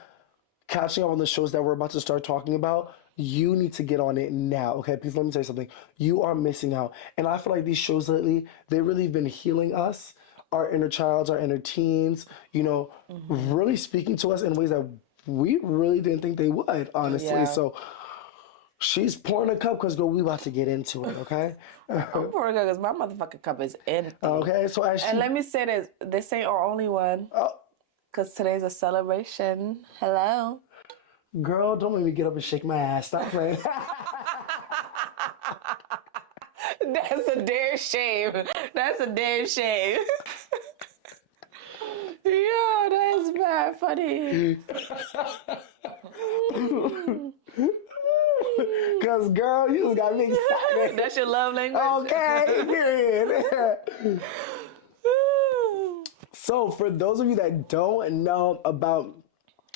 catching up on the shows that we're about to start talking about, you need to get on it now, okay? Because let me tell you something. You are missing out. And I feel like these shows lately, they really been healing us, our inner childs, our inner teens, you know, really speaking to us in ways that we really didn't think they would, honestly. Yeah. So she's pouring a cup because, girl, we about to get into it, okay? I'm pouring because my motherfucking cup is empty. Okay, so as And let me say this ain't our only one. Oh, Because today's a celebration. Hello. girl, don't make me get up and shake my ass. Stop playing. That's a damn shame. That's a damn shame. Yo, that's bad funny. Because, girl, you just got me excited. That's your love language? Okay, period. So, for those of you that don't know about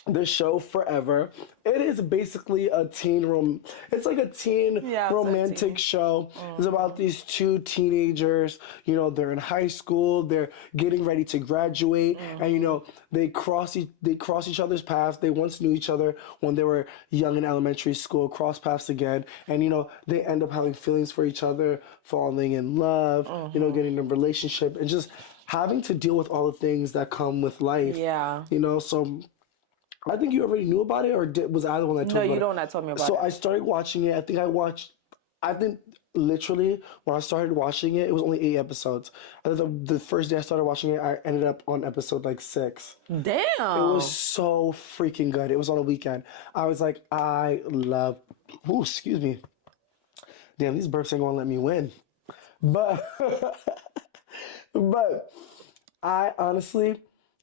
the show Forever, it is basically a it's like a teen romantic show. It's about these two teenagers, you know, they're in high school, they're getting ready to graduate, and you know, they cross each other's paths. They once knew each other when they were young in elementary school, cross paths again, and you know, they end up having feelings for each other, falling in love, you know, getting in a relationship, and just having to deal with all the things that come with life. Yeah. You know, so I think you already knew about it, or was I the one that told you about it? No, you don't have told me about it. So I started watching it. I think literally when I started watching it, it was only 8 episodes. I think the first day I started watching it, I ended up on episode like 6. Damn. It was so freaking good. It was on a weekend. I was like, excuse me. Damn, these burps ain't gonna let me win. But, but I honestly,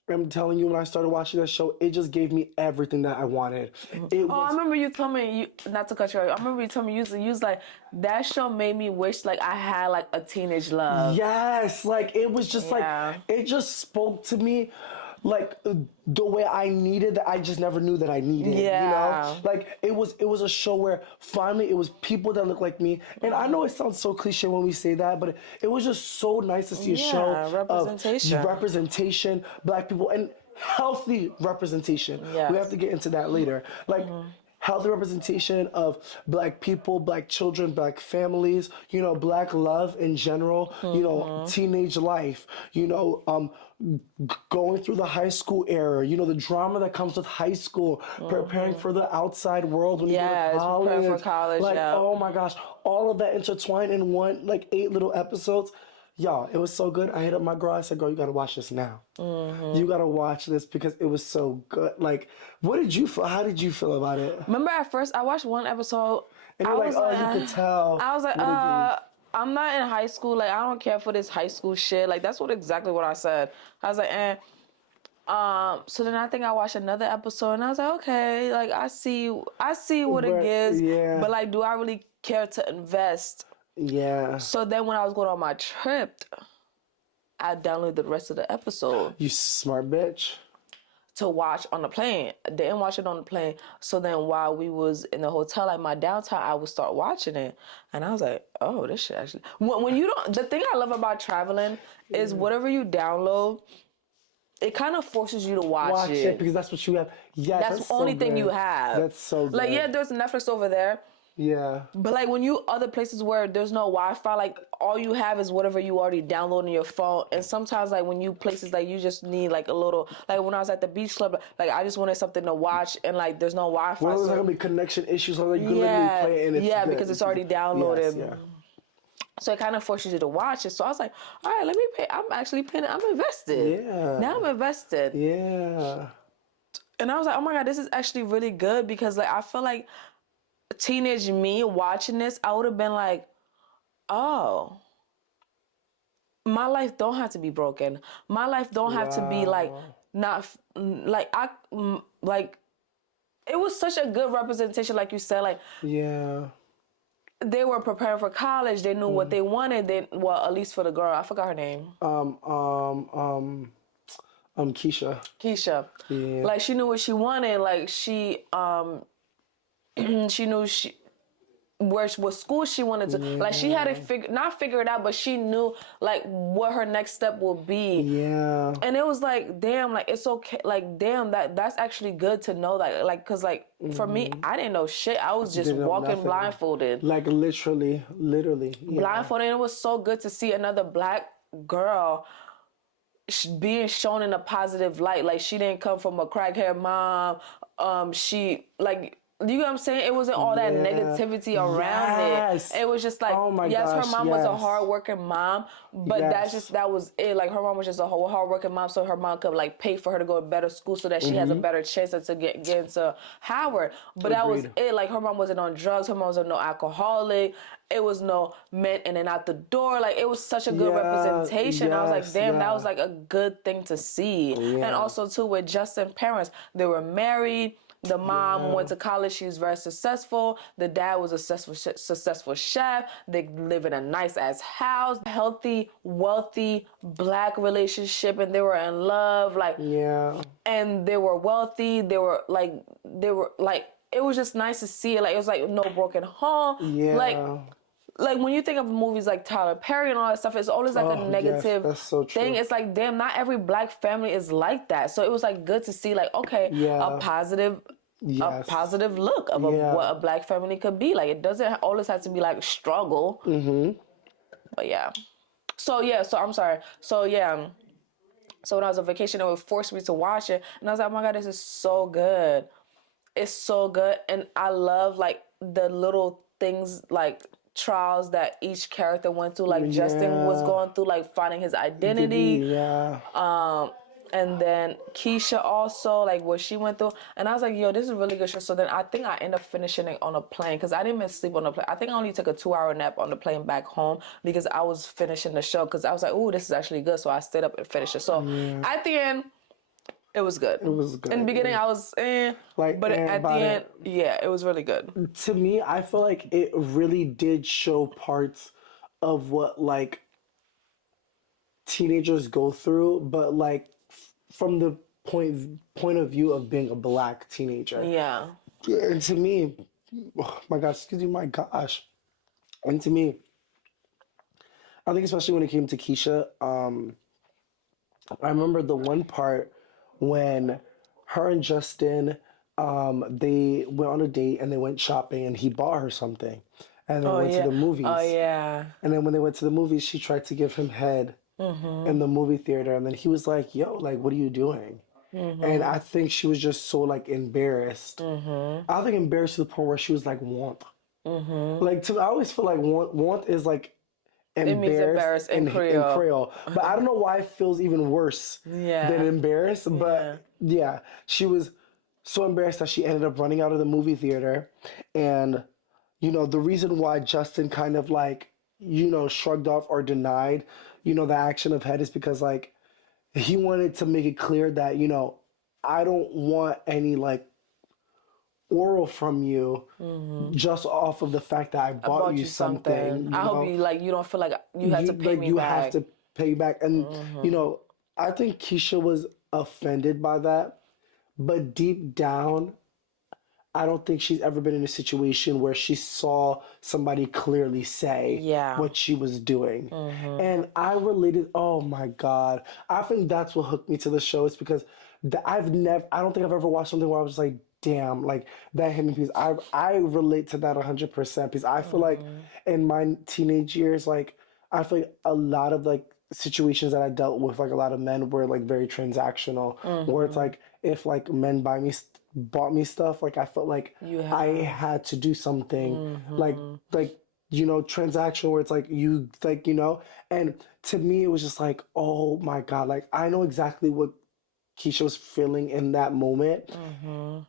I'm telling you, when I started watching that show, it just gave me everything that I wanted. I remember you told me, not to cut you off, I remember you told me, you was like, that show made me wish like I had like a teenage love. Yes, like it was just like, it just spoke to me like the way I needed that I just never knew that I needed. You know? Like it was a show where finally it was people that look like me. And I know it sounds so cliche when we say that, but it was just so nice to see a show of representation, black people, and healthy representation. Yes. We have to get into that later. Like healthy representation of black people, black children, black families, you know, black love in general, you know, teenage life, you know, going through the high school era, you know, the drama that comes with high school, preparing for the outside world when you go to college. Preparing for college, like, oh my gosh, all of that intertwined in one, like 8 little episodes. Y'all, it was so good. I hit up my girl. I said, girl, you got to watch this now. You got to watch this because it was so good. Like, what did you feel? How did you feel about it? Remember at first, I watched one episode. And you're like, oh, you could tell. I was like, I'm not in high school. Like, I don't care for this high school shit. Like, that's exactly what I said. I was like, so then I think I watched another episode and I was like, okay, like I see what it gives. Yeah. But like, do I really care to invest Yeah. So then when I was going on my trip, I downloaded the rest of the episode You smart bitch. to watch on the plane. I didn't watch it on the plane. So then while we was in the hotel, like my downtime, I would start watching it. And I was like, oh, this shit actually... When you don't... The thing I love about traveling is whatever you download, it kind of forces you to watch it. Because that's what you have. Yes, That's the only thing you have. That's so good. Like, yeah, there's Netflix over there. Yeah. But like when you other places where there's no Wi-Fi, like all you have is whatever you already download on your phone. And sometimes like when you places like you just need like a little, like when I was at the beach club, like I just wanted something to watch and like there's no Wi-Fi. Well, there's not gonna be connection issues, so you can literally play it and it's good. Because it's already downloaded. Yes, yeah. So it kind of forces you to watch it. So I was like, all right, let me pay. I'm actually paying. I'm invested. Yeah. Now I'm invested. Yeah. And I was like, oh my God, this is actually really good because like I feel like teenage me watching this, I would have been like, oh, my life don't have to be broken. My life don't have to be like not like like it was such a good representation, like you said, like Yeah. they were preparing for college. They knew what they wanted. Well, at least for the girl, I forgot her name. Keisha. Keisha. Yeah. Like she knew what she wanted. Like she she knew what school she wanted to. Like she had to not figure it out, but she knew like what her next step would be. Yeah. And it was like, damn, like it's okay. Like damn, that's actually good to know. Like cause like for me, I didn't know shit. I was just walking blindfolded. Like literally. Yeah. Blindfolded. And it was so good to see another black girl being shown in a positive light. Like she didn't come from a crackhead mom. She like, you know what I'm saying? It wasn't all that negativity around it. It was just like, her mom was a hardworking mom, but that was it. Like her mom was just a whole hardworking mom, so her mom could like pay for her to go to better school so that she has a better chance to get into Howard. But that was it. Like her mom wasn't on drugs. Her mom wasn't no alcoholic. It was no men in and out the door. Like it was such a good representation. I was like, damn, that was like a good thing to see. And also too with Justin's parents, they were married. The mom went to college. She was very successful. The dad was a successful chef. They live in a nice ass house, healthy, wealthy, black relationship, and they were in love. Like, and they were wealthy. They were like, it was just nice to see it. Like, it was like no broken home. Like when you think of movies like Tyler Perry and all that stuff, it's always like a negative thing. It's like, damn, not every black family is like that. So it was like good to see like, okay, a positive look of what a black family could be. Like it doesn't always have to be like struggle. But yeah. So I'm sorry. So when I was on vacation, it would force me to watch it. And I was like, oh my God, this is so good. It's so good. And I love like the little things like trials that each character went through, like Justin was going through, like finding his identity. And then Keisha also, like what she went through. And I was like, yo, this is a really good show. So then I think I ended up finishing it on a plane because I didn't even sleep on the plane. I think I only took a 2-hour nap on the plane back home because I was finishing the show because I was like, ooh, this is actually good. So I stayed up and finished it. So at the end, it was good. It was good. In the beginning, I was but at the end, it was really good. To me, I feel like it really did show parts of what like teenagers go through, but like from the point of view of being a black teenager. Yeah. And to me, oh my gosh, my gosh. And to me, I think especially when it came to Keisha, I remember the one part when her and Justin, they went on a date and they went shopping and he bought her something. And then went to the movies. Oh, yeah. And then when they went to the movies, she tried to give him head in the movie theater. And then he was like, yo, like, what are you doing? And I think she was just so, like, embarrassed. I think embarrassed to the point where she was like, want. Like, I always feel like want is, like, embarrassed in Creole. But I don't know why it feels even worse than embarrassed. But she was so embarrassed that she ended up running out of the movie theater. And, you know, the reason why Justin kind of like, you know, shrugged off or denied, you know, the action of head is because like he wanted to make it clear that, you know, I don't want any like oral from you just off of the fact that I I bought bought you you something. something, I hope you like you don't feel like you had to pay me you have back. to pay back. And, I think Keisha was offended by that. But deep down, I don't think she's ever been in a situation where she saw somebody clearly say Yeah. what she was doing. And I related, oh my God. I think that's what hooked me to the show. It's because I don't think I've ever watched something where I was like, damn, like that hit me because I relate to that 100% because I feel like in my teenage years, like, I feel like a lot of like situations that I dealt with, like a lot of men were like very transactional, where it's like if like men bought me stuff, like I felt like You I have. had to do something like transactional where it's like and to me it was just like, oh my God, like I know exactly what Keisha was feeling in that moment.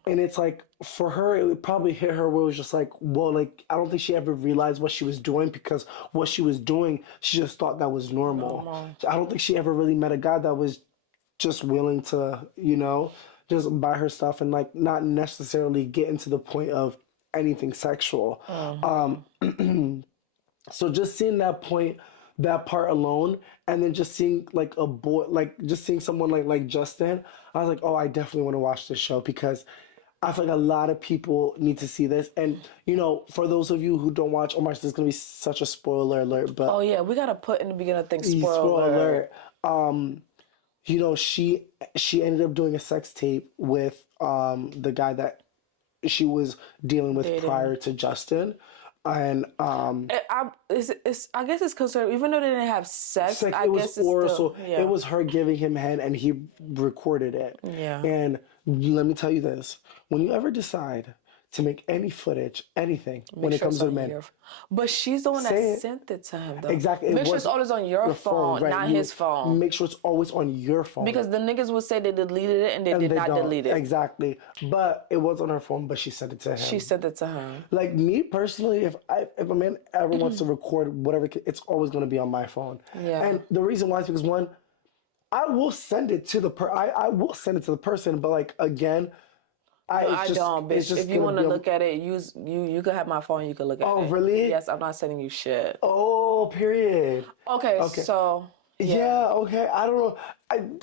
And it's like for her, it would probably hit her where it was just like, well, like I don't think she ever realized what she was doing because what she was doing, she just thought that was normal. Normal. I don't think she ever really met a guy that was just willing to, just buy her stuff and like not necessarily get into the point of anything sexual. So just seeing that part alone, and then just seeing like a boy, like just seeing someone like Justin, I was like, oh, I definitely want to watch this show because I feel like a lot of people need to see this. And for those of you who don't watch, oh my, this is gonna be such a spoiler alert, Oh but yeah, we gotta put in the beginning of things spoiler spoiler. alert. She ended up doing a sex tape with the guy that she was dealing with Dating. prior to Justin, and I guess it's considered, even though they didn't have sex, sex. I It was guess it's oral, still, so it yeah. was her giving him head, and he recorded it. Yeah. And let me tell you this: when you ever decide to make any footage, anything, when Make it sure comes it's to on men, your, but she's the one that say it. sent it to him though. Exactly. It Make sure it's was always on your your phone, phone, right? not You his phone. make sure it's always on your phone. Because the niggas would say they deleted it and they And did they not don't. delete it. Exactly. But it was on her phone, but she sent it to She him. sent it to him. Like me personally, if a man ever wants to record whatever, it's always going to be on my phone. Yeah. And the reason why is because one, I will send it to I will send it to the person, but like again, No, I don't, it's bitch. just If you gonna want be to on. look at it, you could have my phone. You could look at Oh it. really? Yes, I'm not sending you shit. Oh, period. Okay, Okay. so yeah, Yeah. Okay. I don't know.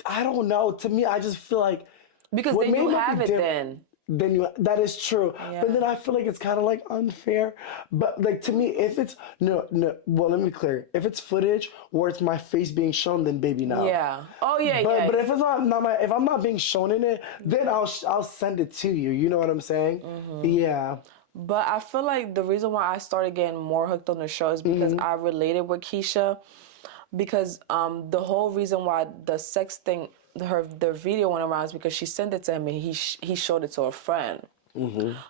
I don't know. To me, I just feel like because what then may you might be have it. different. Then Then that is true, but then yeah, I feel like it's kind of like unfair. But like to me, if it's no, well, let me be clear. If it's footage where it's my face being shown, then baby no. yeah. Oh yeah, But yeah. if it's not my if I'm not being shown in it, then I'll send it to you. You know what I'm saying? Yeah. But I feel like the reason why I started getting more hooked on the show is because I related with Keisha. Because the whole reason why the sex thing, their video went around is because she sent it to him and he showed it to a friend.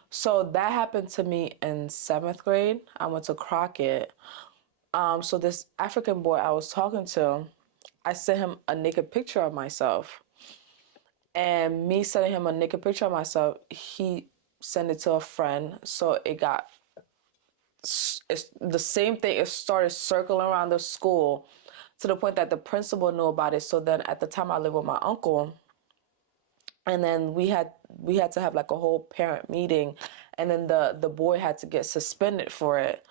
So that happened to me in 7th grade. I went to Crockett. So this African boy I was talking to, I sent him a naked picture of myself. And me sending him a naked picture of myself, he sent it to a friend. So it's the same thing. It started circling around the school to the point that the principal knew about it. So then at the time I lived with my uncle, and then we had to have like a whole parent meeting, and then the boy had to get suspended for it,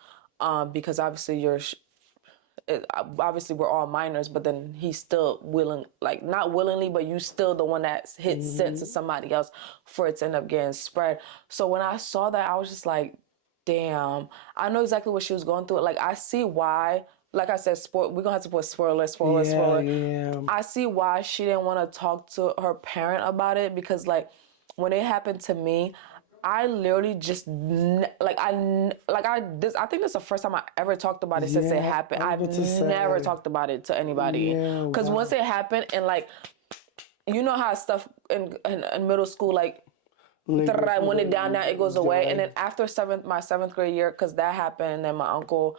because obviously obviously we're all minors, but then he's still willing, like not willingly, but you still the one that hit sent to somebody else for it to end up getting spread. So when I saw that, I was just like, damn, I know exactly what she was going through. Like I see why. Like I said, we're gonna have to put spoiler. Yeah. Yeah. I see why she didn't want to talk to her parent about it, because like when it happened to me, I literally just I think this is the first time I ever talked about it since it Yeah. happened. I was I've about to never say. talked about it to anybody, Yeah. because Wow. once it happened, and like you know how stuff in middle school, like when it down it goes away, and then after my 7th grade year, because that happened, and then my uncle,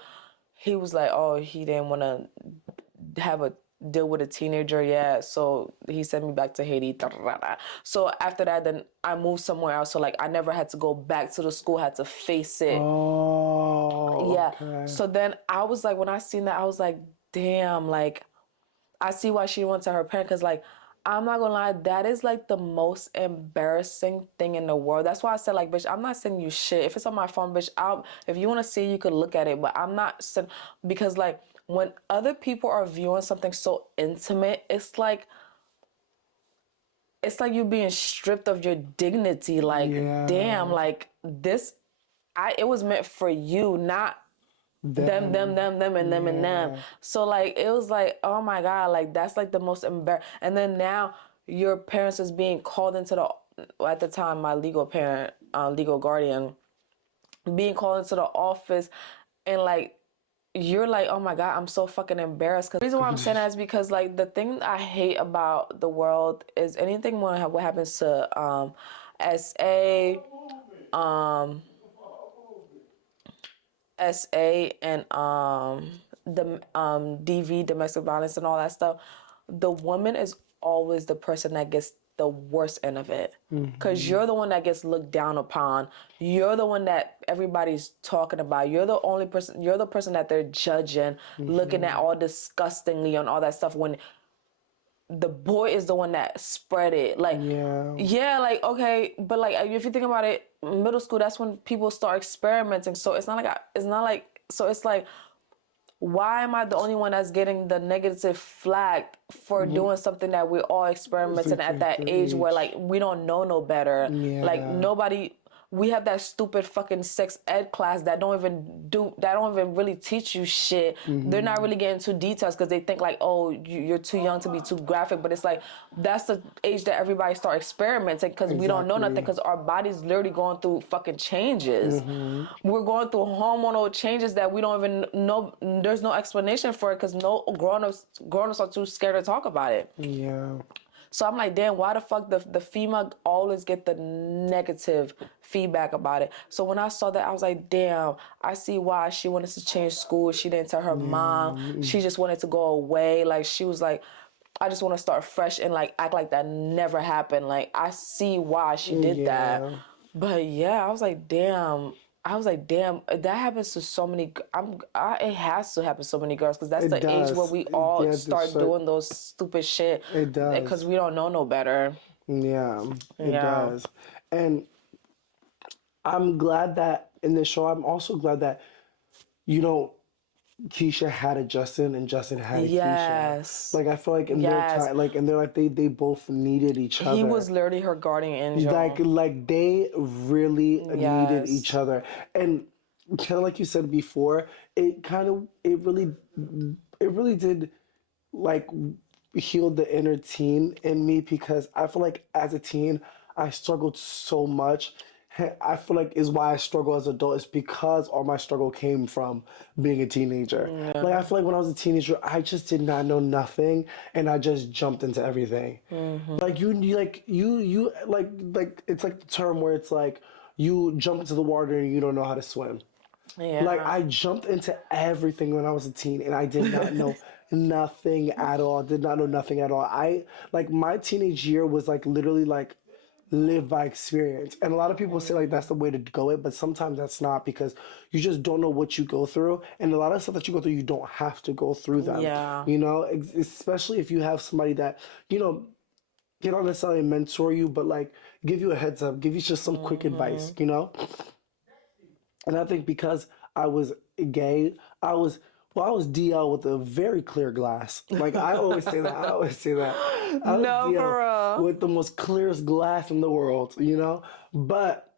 he was like, oh, he didn't want to have a deal with a teenager yet, so he sent me back to Haiti. So after that, then I moved somewhere else, so like I never had to go back to the school, had to face it. Oh. Yeah. Okay. So then I was like, when I seen that, I was like, damn, like I see why she went to her parent, because like I'm not gonna lie, that is like the most embarrassing thing in the world. That's why I said, like, bitch, I'm not sending you shit. If it's on my phone, bitch, if you want to see it, you could look at it. But I'm not because like when other people are viewing something so intimate, it's like you being stripped of your dignity. Like, damn, like this, it was meant for you, not them, and them, and them. So like it was like, oh my God, like that's like the most embarrassing. And then now your parents is being called into at the time, my legal parent, legal guardian, being called into the office, and like you're like, oh my God, I'm so fucking embarrassed. Cause the reason why I'm saying that is because like the thing I hate about the world is anything what happens to SA, SA and the DV, domestic violence and all that stuff, the woman is always the person that gets the worst end of it. Because you're the one that gets looked down upon. You're the one that everybody's talking about. You're the person that they're judging, looking at all disgustingly and all that stuff, when the boy is the one that spread it. Like, yeah, like, okay, but like if you think about it, middle school, that's when people start experimenting. So it's not like so it's like, why am I the only one that's getting the negative flag for doing something that we're all experimenting at that age where like we don't know no better? Like nobody. We have that stupid fucking sex ed class that don't even really teach you shit. They're not really getting into details because they think like, oh, you're too young to be too graphic. But it's like, that's the age that everybody start experimenting because we don't know nothing, because our body's literally going through fucking changes. We're going through hormonal changes that we don't even know. There's no explanation for it because no grown-ups are too scared to talk about it. So I'm like, damn, why the fuck the female always get the negative feedback about it? So when I saw that, I was like, damn, I see why she wanted to change school. She didn't tell her mom. She just wanted to go away. Like, she was like, I just want to start fresh and like act like that never happened. Like, I see why she did that. But yeah, I was like, damn, that happens to so many. It has to happen to so many girls because that's the age where we all start doing those stupid shit. It does, because we don't know no better. It does. And I'm glad that in this show, I'm also glad that, you know, Keisha had a Justin and Justin had a Keisha. Like, I feel like in their time, like, and they're like, they both needed each other. He was literally her guardian angel. Like they really needed each other. And kind of like you said before, it really did like heal the inner teen in me, because I feel like as a teen, I struggled so much. I feel like is why I struggle as an adult is because all my struggle came from being a teenager. Like, I feel like when I was a teenager, I just did not know nothing, and I just jumped into everything. Like you it's like the term where it's like you jump into the water and you don't know how to swim. Like, I jumped into everything when I was a teen, and I did not know nothing at all. Did not know nothing at all. My teenage year was like literally like live by experience. And a lot of people say like that's the way to go it, but sometimes that's not, because you just don't know what you go through. And a lot of stuff that you go through, you don't have to go through them. You know, especially if you have somebody that, you know, they don't necessarily mentor you, but like give you a heads up, give you just some quick advice, you know? And I think because I was gay, I was DL with a very clear glass. Like, I always say that. I was DL with the most clearest glass in the world, you know? But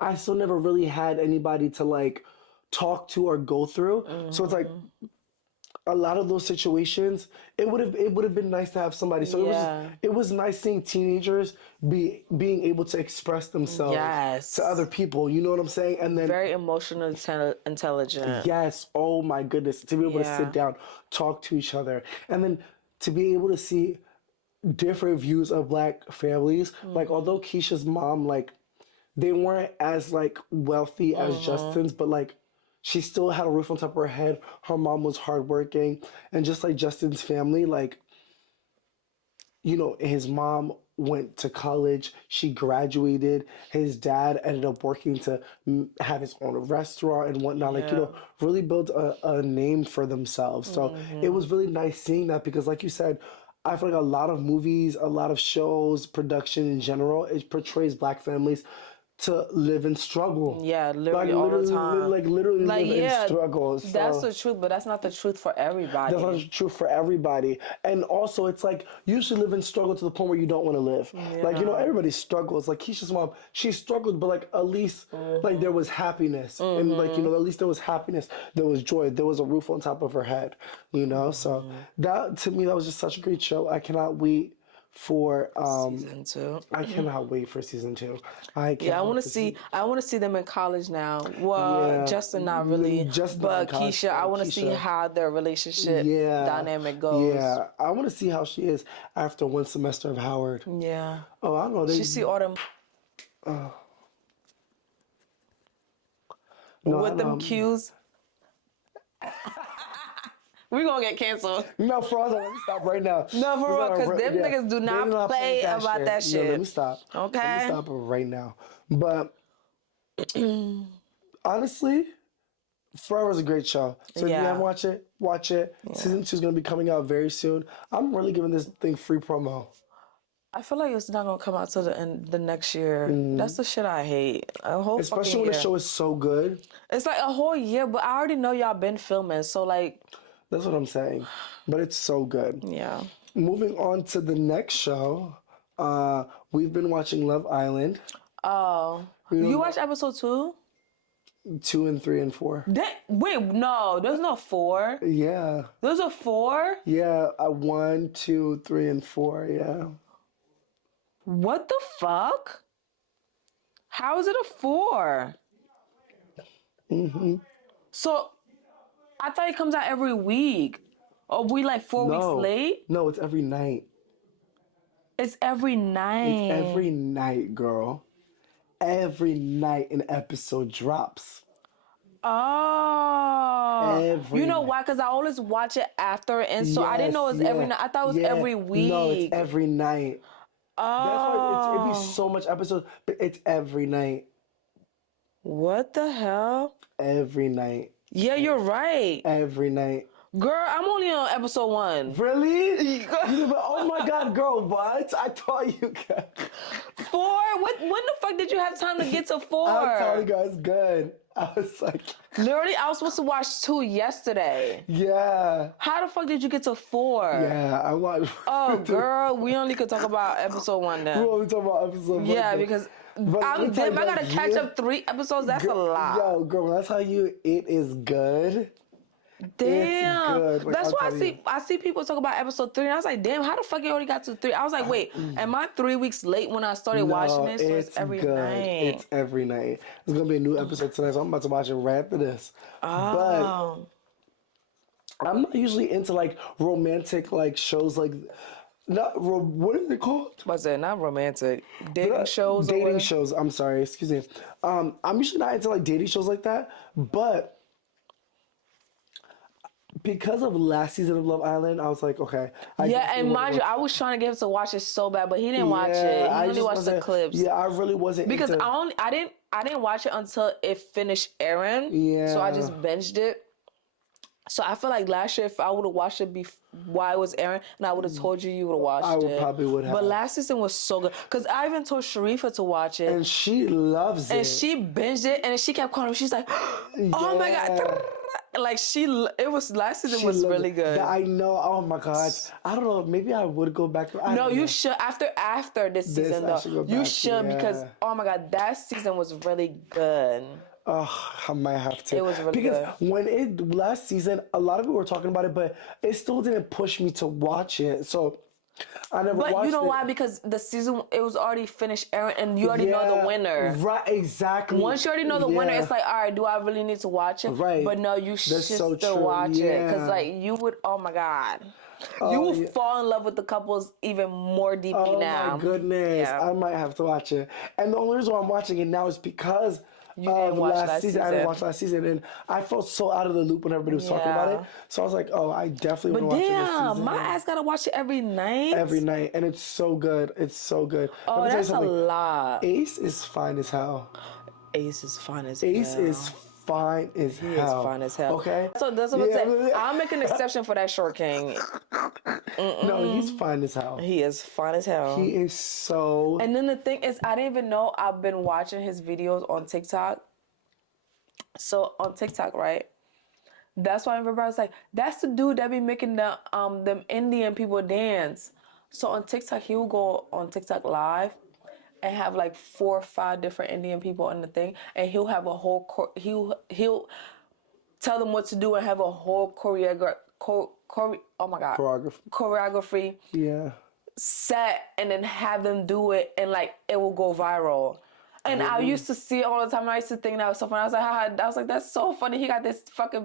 I still never really had anybody to like talk to or go through. So it's like a lot of those situations, it would have been nice to have somebody. So it was nice seeing teenagers being able to express themselves to other people. You know what I'm saying? And then very emotional, intelligent. Yes. Oh my goodness. To be able to sit down, talk to each other, and then to be able to see different views of Black families. Like, although Keisha's mom, like, they weren't as like wealthy as Justin's, but like, she still had a roof on top of her head. Her mom was hardworking. And just like Justin's family, like, you know, his mom went to college. She graduated. His dad ended up working to have his own restaurant and whatnot. Like, you know, really build a name for themselves. So it was really nice seeing that, because like you said, I feel like a lot of movies, a lot of shows, production in general, it portrays black families to live in struggle. Yeah, Like literally all the time. literally Like, live in yeah, struggle. that's So the truth, but that's not the truth for everybody. that's not true for everybody. And also, it's like you should live in struggle to the point where you don't want to live. Like, you know, Yeah. everybody struggles. Like Keisha's mom, she struggled, but like at least like there was happiness. And like, you know, at least there was happiness. There was joy. There was a roof on top of her head, you know? So that, to me, that was just such a great show. I cannot wait for Season 2. I cannot wait for season 2. Yeah, I want to see them in college now. Well, Yeah, Justin not really, Justin not in but college, Keisha, I want to see Keisha. how their relationship Yeah. dynamic goes. Yeah. I want to see how she is after one semester of Howard. Yeah. Oh, I don't know. She see all them No, with them cues. We gonna get canceled. No, for real, let me stop right now. No, for real, because them niggas do They not play about that shit. No, let me stop. Okay. Let me stop right now. But honestly, Forever's a great show. So if you Yeah. haven't watched it, watch it. Season 2 is going to be coming out very soon. I'm really giving this thing free promo. I feel like it's not gonna come out till the next year. That's the shit I hate. A whole Especially fucking when year. the show is so good. It's like a whole year, but I already know y'all been filming, so like, That's what I'm saying. But it's so good. yeah. Moving on to the next show, we've been watching Love Island. Oh, you watched episode 2? 2 and 3 and 4. Wait, no, there's no 4. Yeah. There's a 4? Yeah, 1, 2, 3, and 4, yeah. What the fuck? How is it a 4? So, I thought it comes out every week. Or we like 4 weeks late? No, it's every night. It's every night. It's every night, girl. Every night an episode drops. Oh. Every You know night. why? Because I always watch it after, and so I didn't know it was every night. I thought it was every week. No, it's every night. That's why it'd be Oh. so much episodes, but it's every night. What the hell? Every night. Yeah, you're right. Every night. Girl, I'm only on episode 1. Really? Oh my God, girl, what? I thought you got... 4? When the fuck did you have time to get to 4? I thought you guys good. I was like... Literally, I was supposed to watch 2 yesterday. Yeah. How the fuck did you get to 4? Yeah, I watched... Oh, girl, we only could talk about episode 1 We then. only talk about episode 1. Yeah, because let me tell I you, gotta catch yeah. up 3 episodes. That's a lot. Yo, girl, when I tell you it is good... Damn. good. Like, That's I'll why tell you. I see people talk about episode 3, and I was like, damn, how the fuck you already got to 3? I was like, wait, am I 3 weeks late when I started watching this? So it's every good. night. It's every night. There's gonna be a new episode tonight, so I'm about to watch it right after this. Oh. But I'm not usually into like romantic like shows like what is it called? What's that? Not romantic. Dating shows? or Dating whatever? shows. I'm sorry, excuse me. I'm usually not into like dating shows like that, but because of last season of Love Island, I was like, okay. Yeah, and mind you, I was trying to get him to watch it so bad, but he didn't watch it. He only watched the clips. Yeah, I really wasn't Because into, I didn't watch it until it finished airing. Yeah. So I just binged it. So I feel like last year, if I would have watched it while it was airing, and I would have told you, you would have watched it. probably would have. But last season was so good. Because I even told Sharifa to watch it. and she loves it. And she binged it, and she kept calling me. She's like, oh my God. Like, last season was loved really it. good. Yeah, I know. Oh my God. I don't know. Maybe I would go back. No, you should. After this season, I should go though. You back, should, because, yeah. oh my God, that season was really good. Oh, I might have to. It was really because good. when last season, a lot of people were talking about it, but it still didn't push me to watch it. So I never watched it. But you know why? Because the season, it was already finished airing, and you already know the winner. Right, exactly. Once you already know the winner, it's like, all right, do I really need to watch it? Right. But no, you should so still true. watch it. Yeah. Because, like, you would, oh my God. You will fall in love with the couples even more deeply now. Oh my goodness. Yeah. I might have to watch it. And the only reason why I'm watching it now is because didn't watch last season. I didn't season. watch last season, and I felt so out of the loop when everybody was talking about it. So I was like, oh, I definitely want to watch it this Damn, season. my ass gotta watch it every night. Every night, and it's so good. It's so good. Oh, Let me tell you that's a something. lot. Ace is fine as hell. Ace is fine as Ace hell. is fine as hell. He is fine as hell. Okay? So that's what I'm saying. I'll make an exception for that short king. No, he's fine as hell. He is fine as hell. He is so... And then the thing is, I didn't even know I've been watching his videos on TikTok. So on TikTok, right? That's why everybody's like, that's the dude that be making the them Indian people dance. So on TikTok, he will go on TikTok live and have like 4 or 5 different Indian people on the thing, and he'll have a whole he'll tell them what to do and have a whole choreography Yeah. set, and then have them do it, and like it will go viral. And I used to see it all the time, and I used to think that was so funny. I was like, that's so funny. He got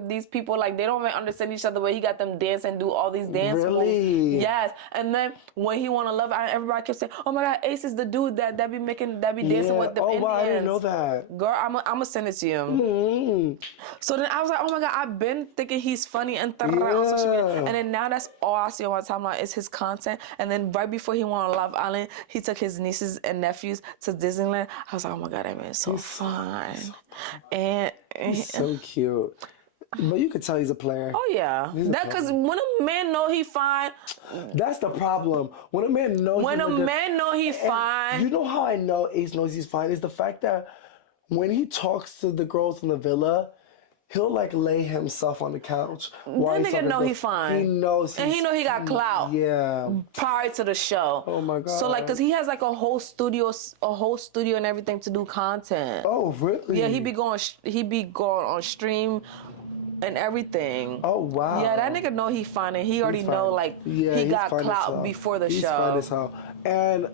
these people, like, they don't even understand each other, but he got them dance and do all these dance Really? moves. Yes. And then when he won a Love Island, everybody kept saying, oh my God, Ace is the dude that be dancing with them Indians. Wow, I didn't know that. Girl, I'm gonna send it to you. So then I was like, oh my God, I've been thinking he's funny and on social media. And then now that's all I see on my timeline is his content. And then right before he went on Love Island, he took his nieces and nephews to Disneyland. I was like, oh my God, that man is so fine. And He's so cute. But you could tell he's a player. Oh yeah. That cause when a man know he fine. That's the problem. When a man knows he fine. You know how I know Ace knows he's fine is the fact that when he talks to the girls in the villa, he'll like lay himself on the couch. That nigga know he fine. He knows. And he know he got clout. Yeah. Prior to the show. Oh my God. So like, cause he has like a whole studio and everything to do content. Oh really? Yeah, he be going on stream and everything. Oh wow. Yeah, that nigga know he fine, and he already know like he got clout before the show. He's fine as hell. And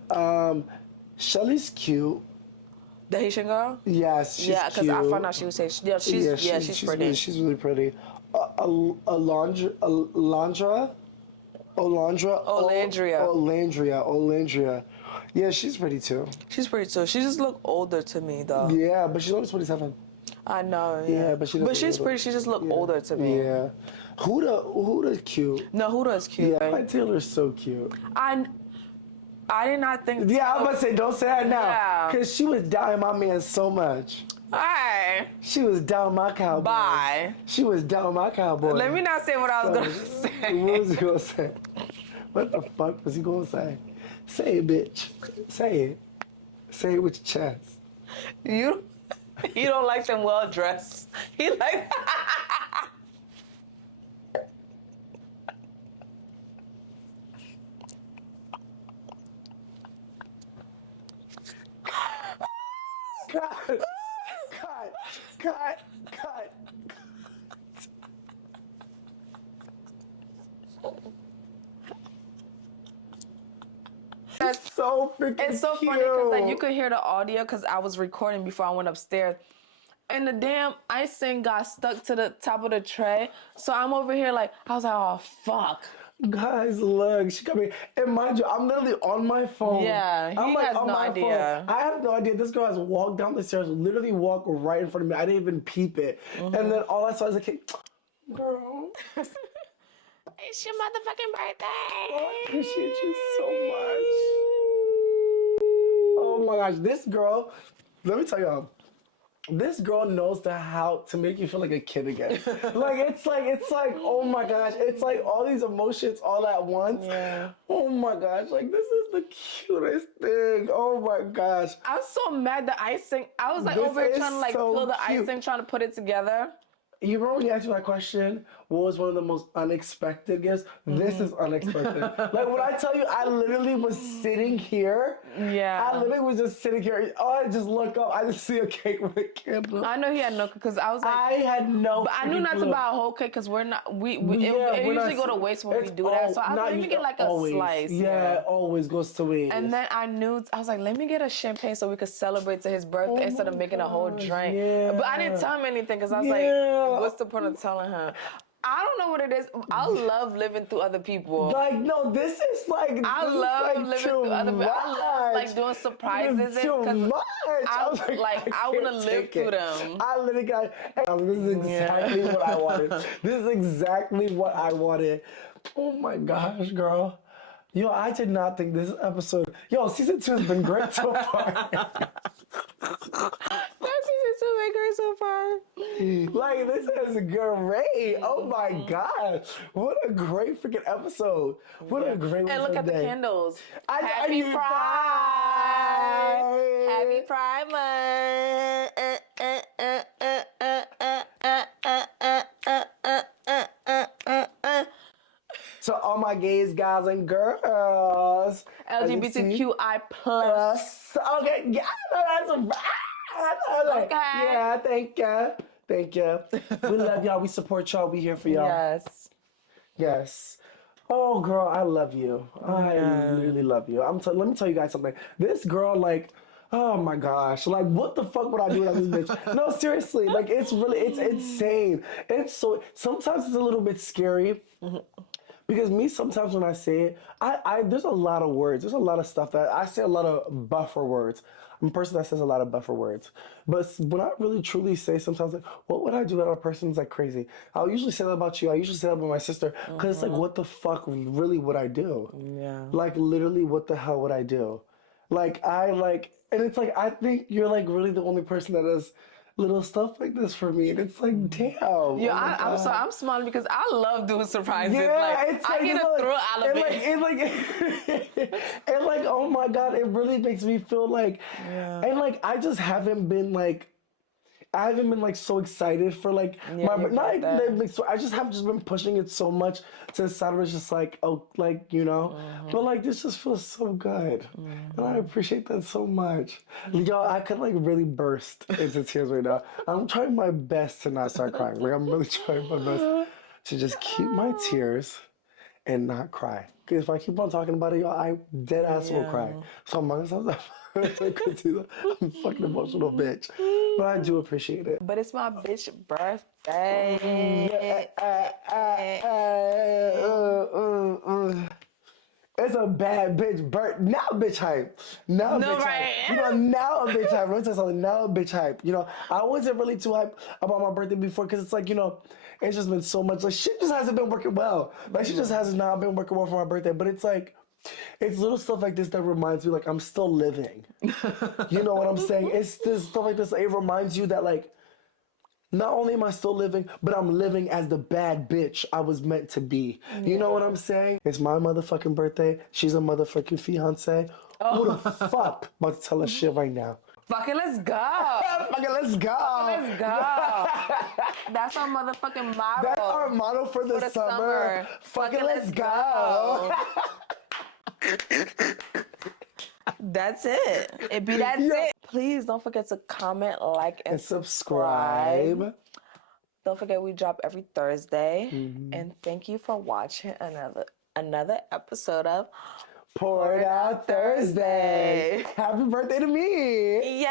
Shelly's cute. The Haitian girl? Yes, she's yeah, because I found out she was Haitian. Yeah, she's pretty. She's really pretty. Olandria. Yeah, she's pretty too. She's pretty too. She just look older to me though. Yeah, but she's only 27. I know. Yeah, but she's pretty. She just look older to me. Yeah. Huda's cute. No, Huda's cute. Yeah, my Taylor's so cute. I did not think. Yeah, I'm about to say, don't say that now. Yeah. Because she was down my man so much. Alright. She was down my cowboy. Bye. She was down my cowboy. Let me not say what I was going to say. What was he going to say? What the fuck was he going to say? Say it, bitch. Say it. Say it with your chest. You don't like them well dressed. He like. Cut. That's so freaking It's so cute. funny because like you could hear the audio because I was recording before I went upstairs. And the damn icing got stuck to the top of the tray. So I'm over here like, I was like, oh, fuck. Guys, look, she got me. And mind you, I'm literally on my phone. Yeah, he has no idea. I have no idea. This girl has walked down the stairs, literally walked right in front of me. I didn't even peep it. And then all I saw is like, girl. It's your motherfucking birthday. I appreciate you so much. Oh my gosh, this girl, let me tell y'all. This girl knows how to make you feel like a kid again. it's like, oh my gosh, it's like all these emotions all at once. Yeah. Oh my gosh, like this is the cutest thing. Oh my gosh. I was so mad the icing. I was like over here trying to like peel the icing, trying to put it together. You remember when you asked me that question? What was one of the most unexpected gifts? This is unexpected. Like when I tell you, I literally was sitting here. Yeah. I literally was just sitting here. Oh, I just look up. I just see a cake with a candle. I know he had no, because I was like, I had no. But I knew not to buy a whole cake because we're not. It usually go to waste when we do that. So I was like, let me get like a slice. Yeah, it always goes to waste. And then I was like, let me get a champagne so we could celebrate to his birthday instead of making a whole drink. Yeah. But I didn't tell him anything because I was like, what's the point of telling him? I don't know what it is. I love living through other people. Like, no, this is like. I love living through other people. I love like doing surprises. It's too much. I want to live through them. I literally got. This is exactly what I wanted. This is exactly what I wanted. Oh my gosh, girl. Yo, I did not think this episode. Yo, season 2 has been great so far. That season so great so far. Like, this is great. Oh my God. What a great freaking episode. What a great And look at the day. candles. Happy Pride. Pride. Happy Pride Month. To all my gays, guys, and girls. LGBTQI plus. Okay, yeah, that's a Okay. Yeah, thank you. Thank you. We love y'all. We support y'all. We here for y'all. Yes. Yes. Oh, girl, I love you. I really love you. Let me tell you guys something. This girl, like, oh my gosh, like, what the fuck would I do without this bitch? No, seriously, like, it's insane. It's so, sometimes it's a little bit scary. Because me, sometimes when I say it, there's a lot of words. There's a lot of stuff that I say a lot of buffer words. I'm a person that says a lot of buffer words. But when I really truly say sometimes, like, what would I do without a person who's like crazy? I'll usually say that about you. I usually say that about my sister. Because it's like, what the fuck really would I do? Yeah. Like, literally, what the hell would I do? Like, and it's like, I think you're like really the only person that does little stuff like this for me, and it's like, damn. Yeah, I'm sorry, I'm smiling because I love doing surprises. Yeah, like, it's I like, get a thrill out of it. And like, oh my God, it really makes me feel like, and like, I just haven't been like, so excited for like my, I just have been pushing it so much to the side where it's just like, oh, like, you know, but like, this just feels so good. And I appreciate that so much. Y'all, I could like really burst into tears right now. I'm trying my best to not start crying. Like, I'm really trying my best to just keep my tears and not cry. Because if I keep on talking about it, y'all, I dead ass will cry. So I'm not gonna I'm a fucking emotional bitch. But I do appreciate it. But it's my bitch birthday. It's a bad bitch now bitch hype. Now No, bitch right. hype. You know, now a bitch hype. Let me tell you something. Now a bitch hype. You know, I wasn't really too hype about my birthday before because it's like, you know, it's just been so much. Like, shit just hasn't been working well. Like, shit just has not been working well for my birthday. But it's like, it's little stuff like this that reminds me, like, I'm still living. You know what I'm saying? It's this stuff like this. It reminds you that, like, not only am I still living, but I'm living as the bad bitch I was meant to be. You know what I'm saying? It's my motherfucking birthday. She's a motherfucking fiance. Who the fuck? I'm about to tell her shit right now. Fucking let's go. Fucking let's go. Let's go. That's our motherfucking motto. That's our motto for the summer. Fucking let's go. That's it. That's it. Please don't forget to comment, like, and subscribe. Don't forget we drop every Thursday. And thank you for watching another episode of Pour It Out Thursday. Happy birthday to me. Yay!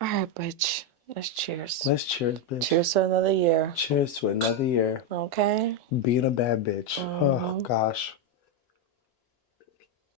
All right, bitch. Let's cheers. Let's cheers, bitch. Cheers to another year. Cheers to another year. Okay? Being a bad bitch. Oh, gosh.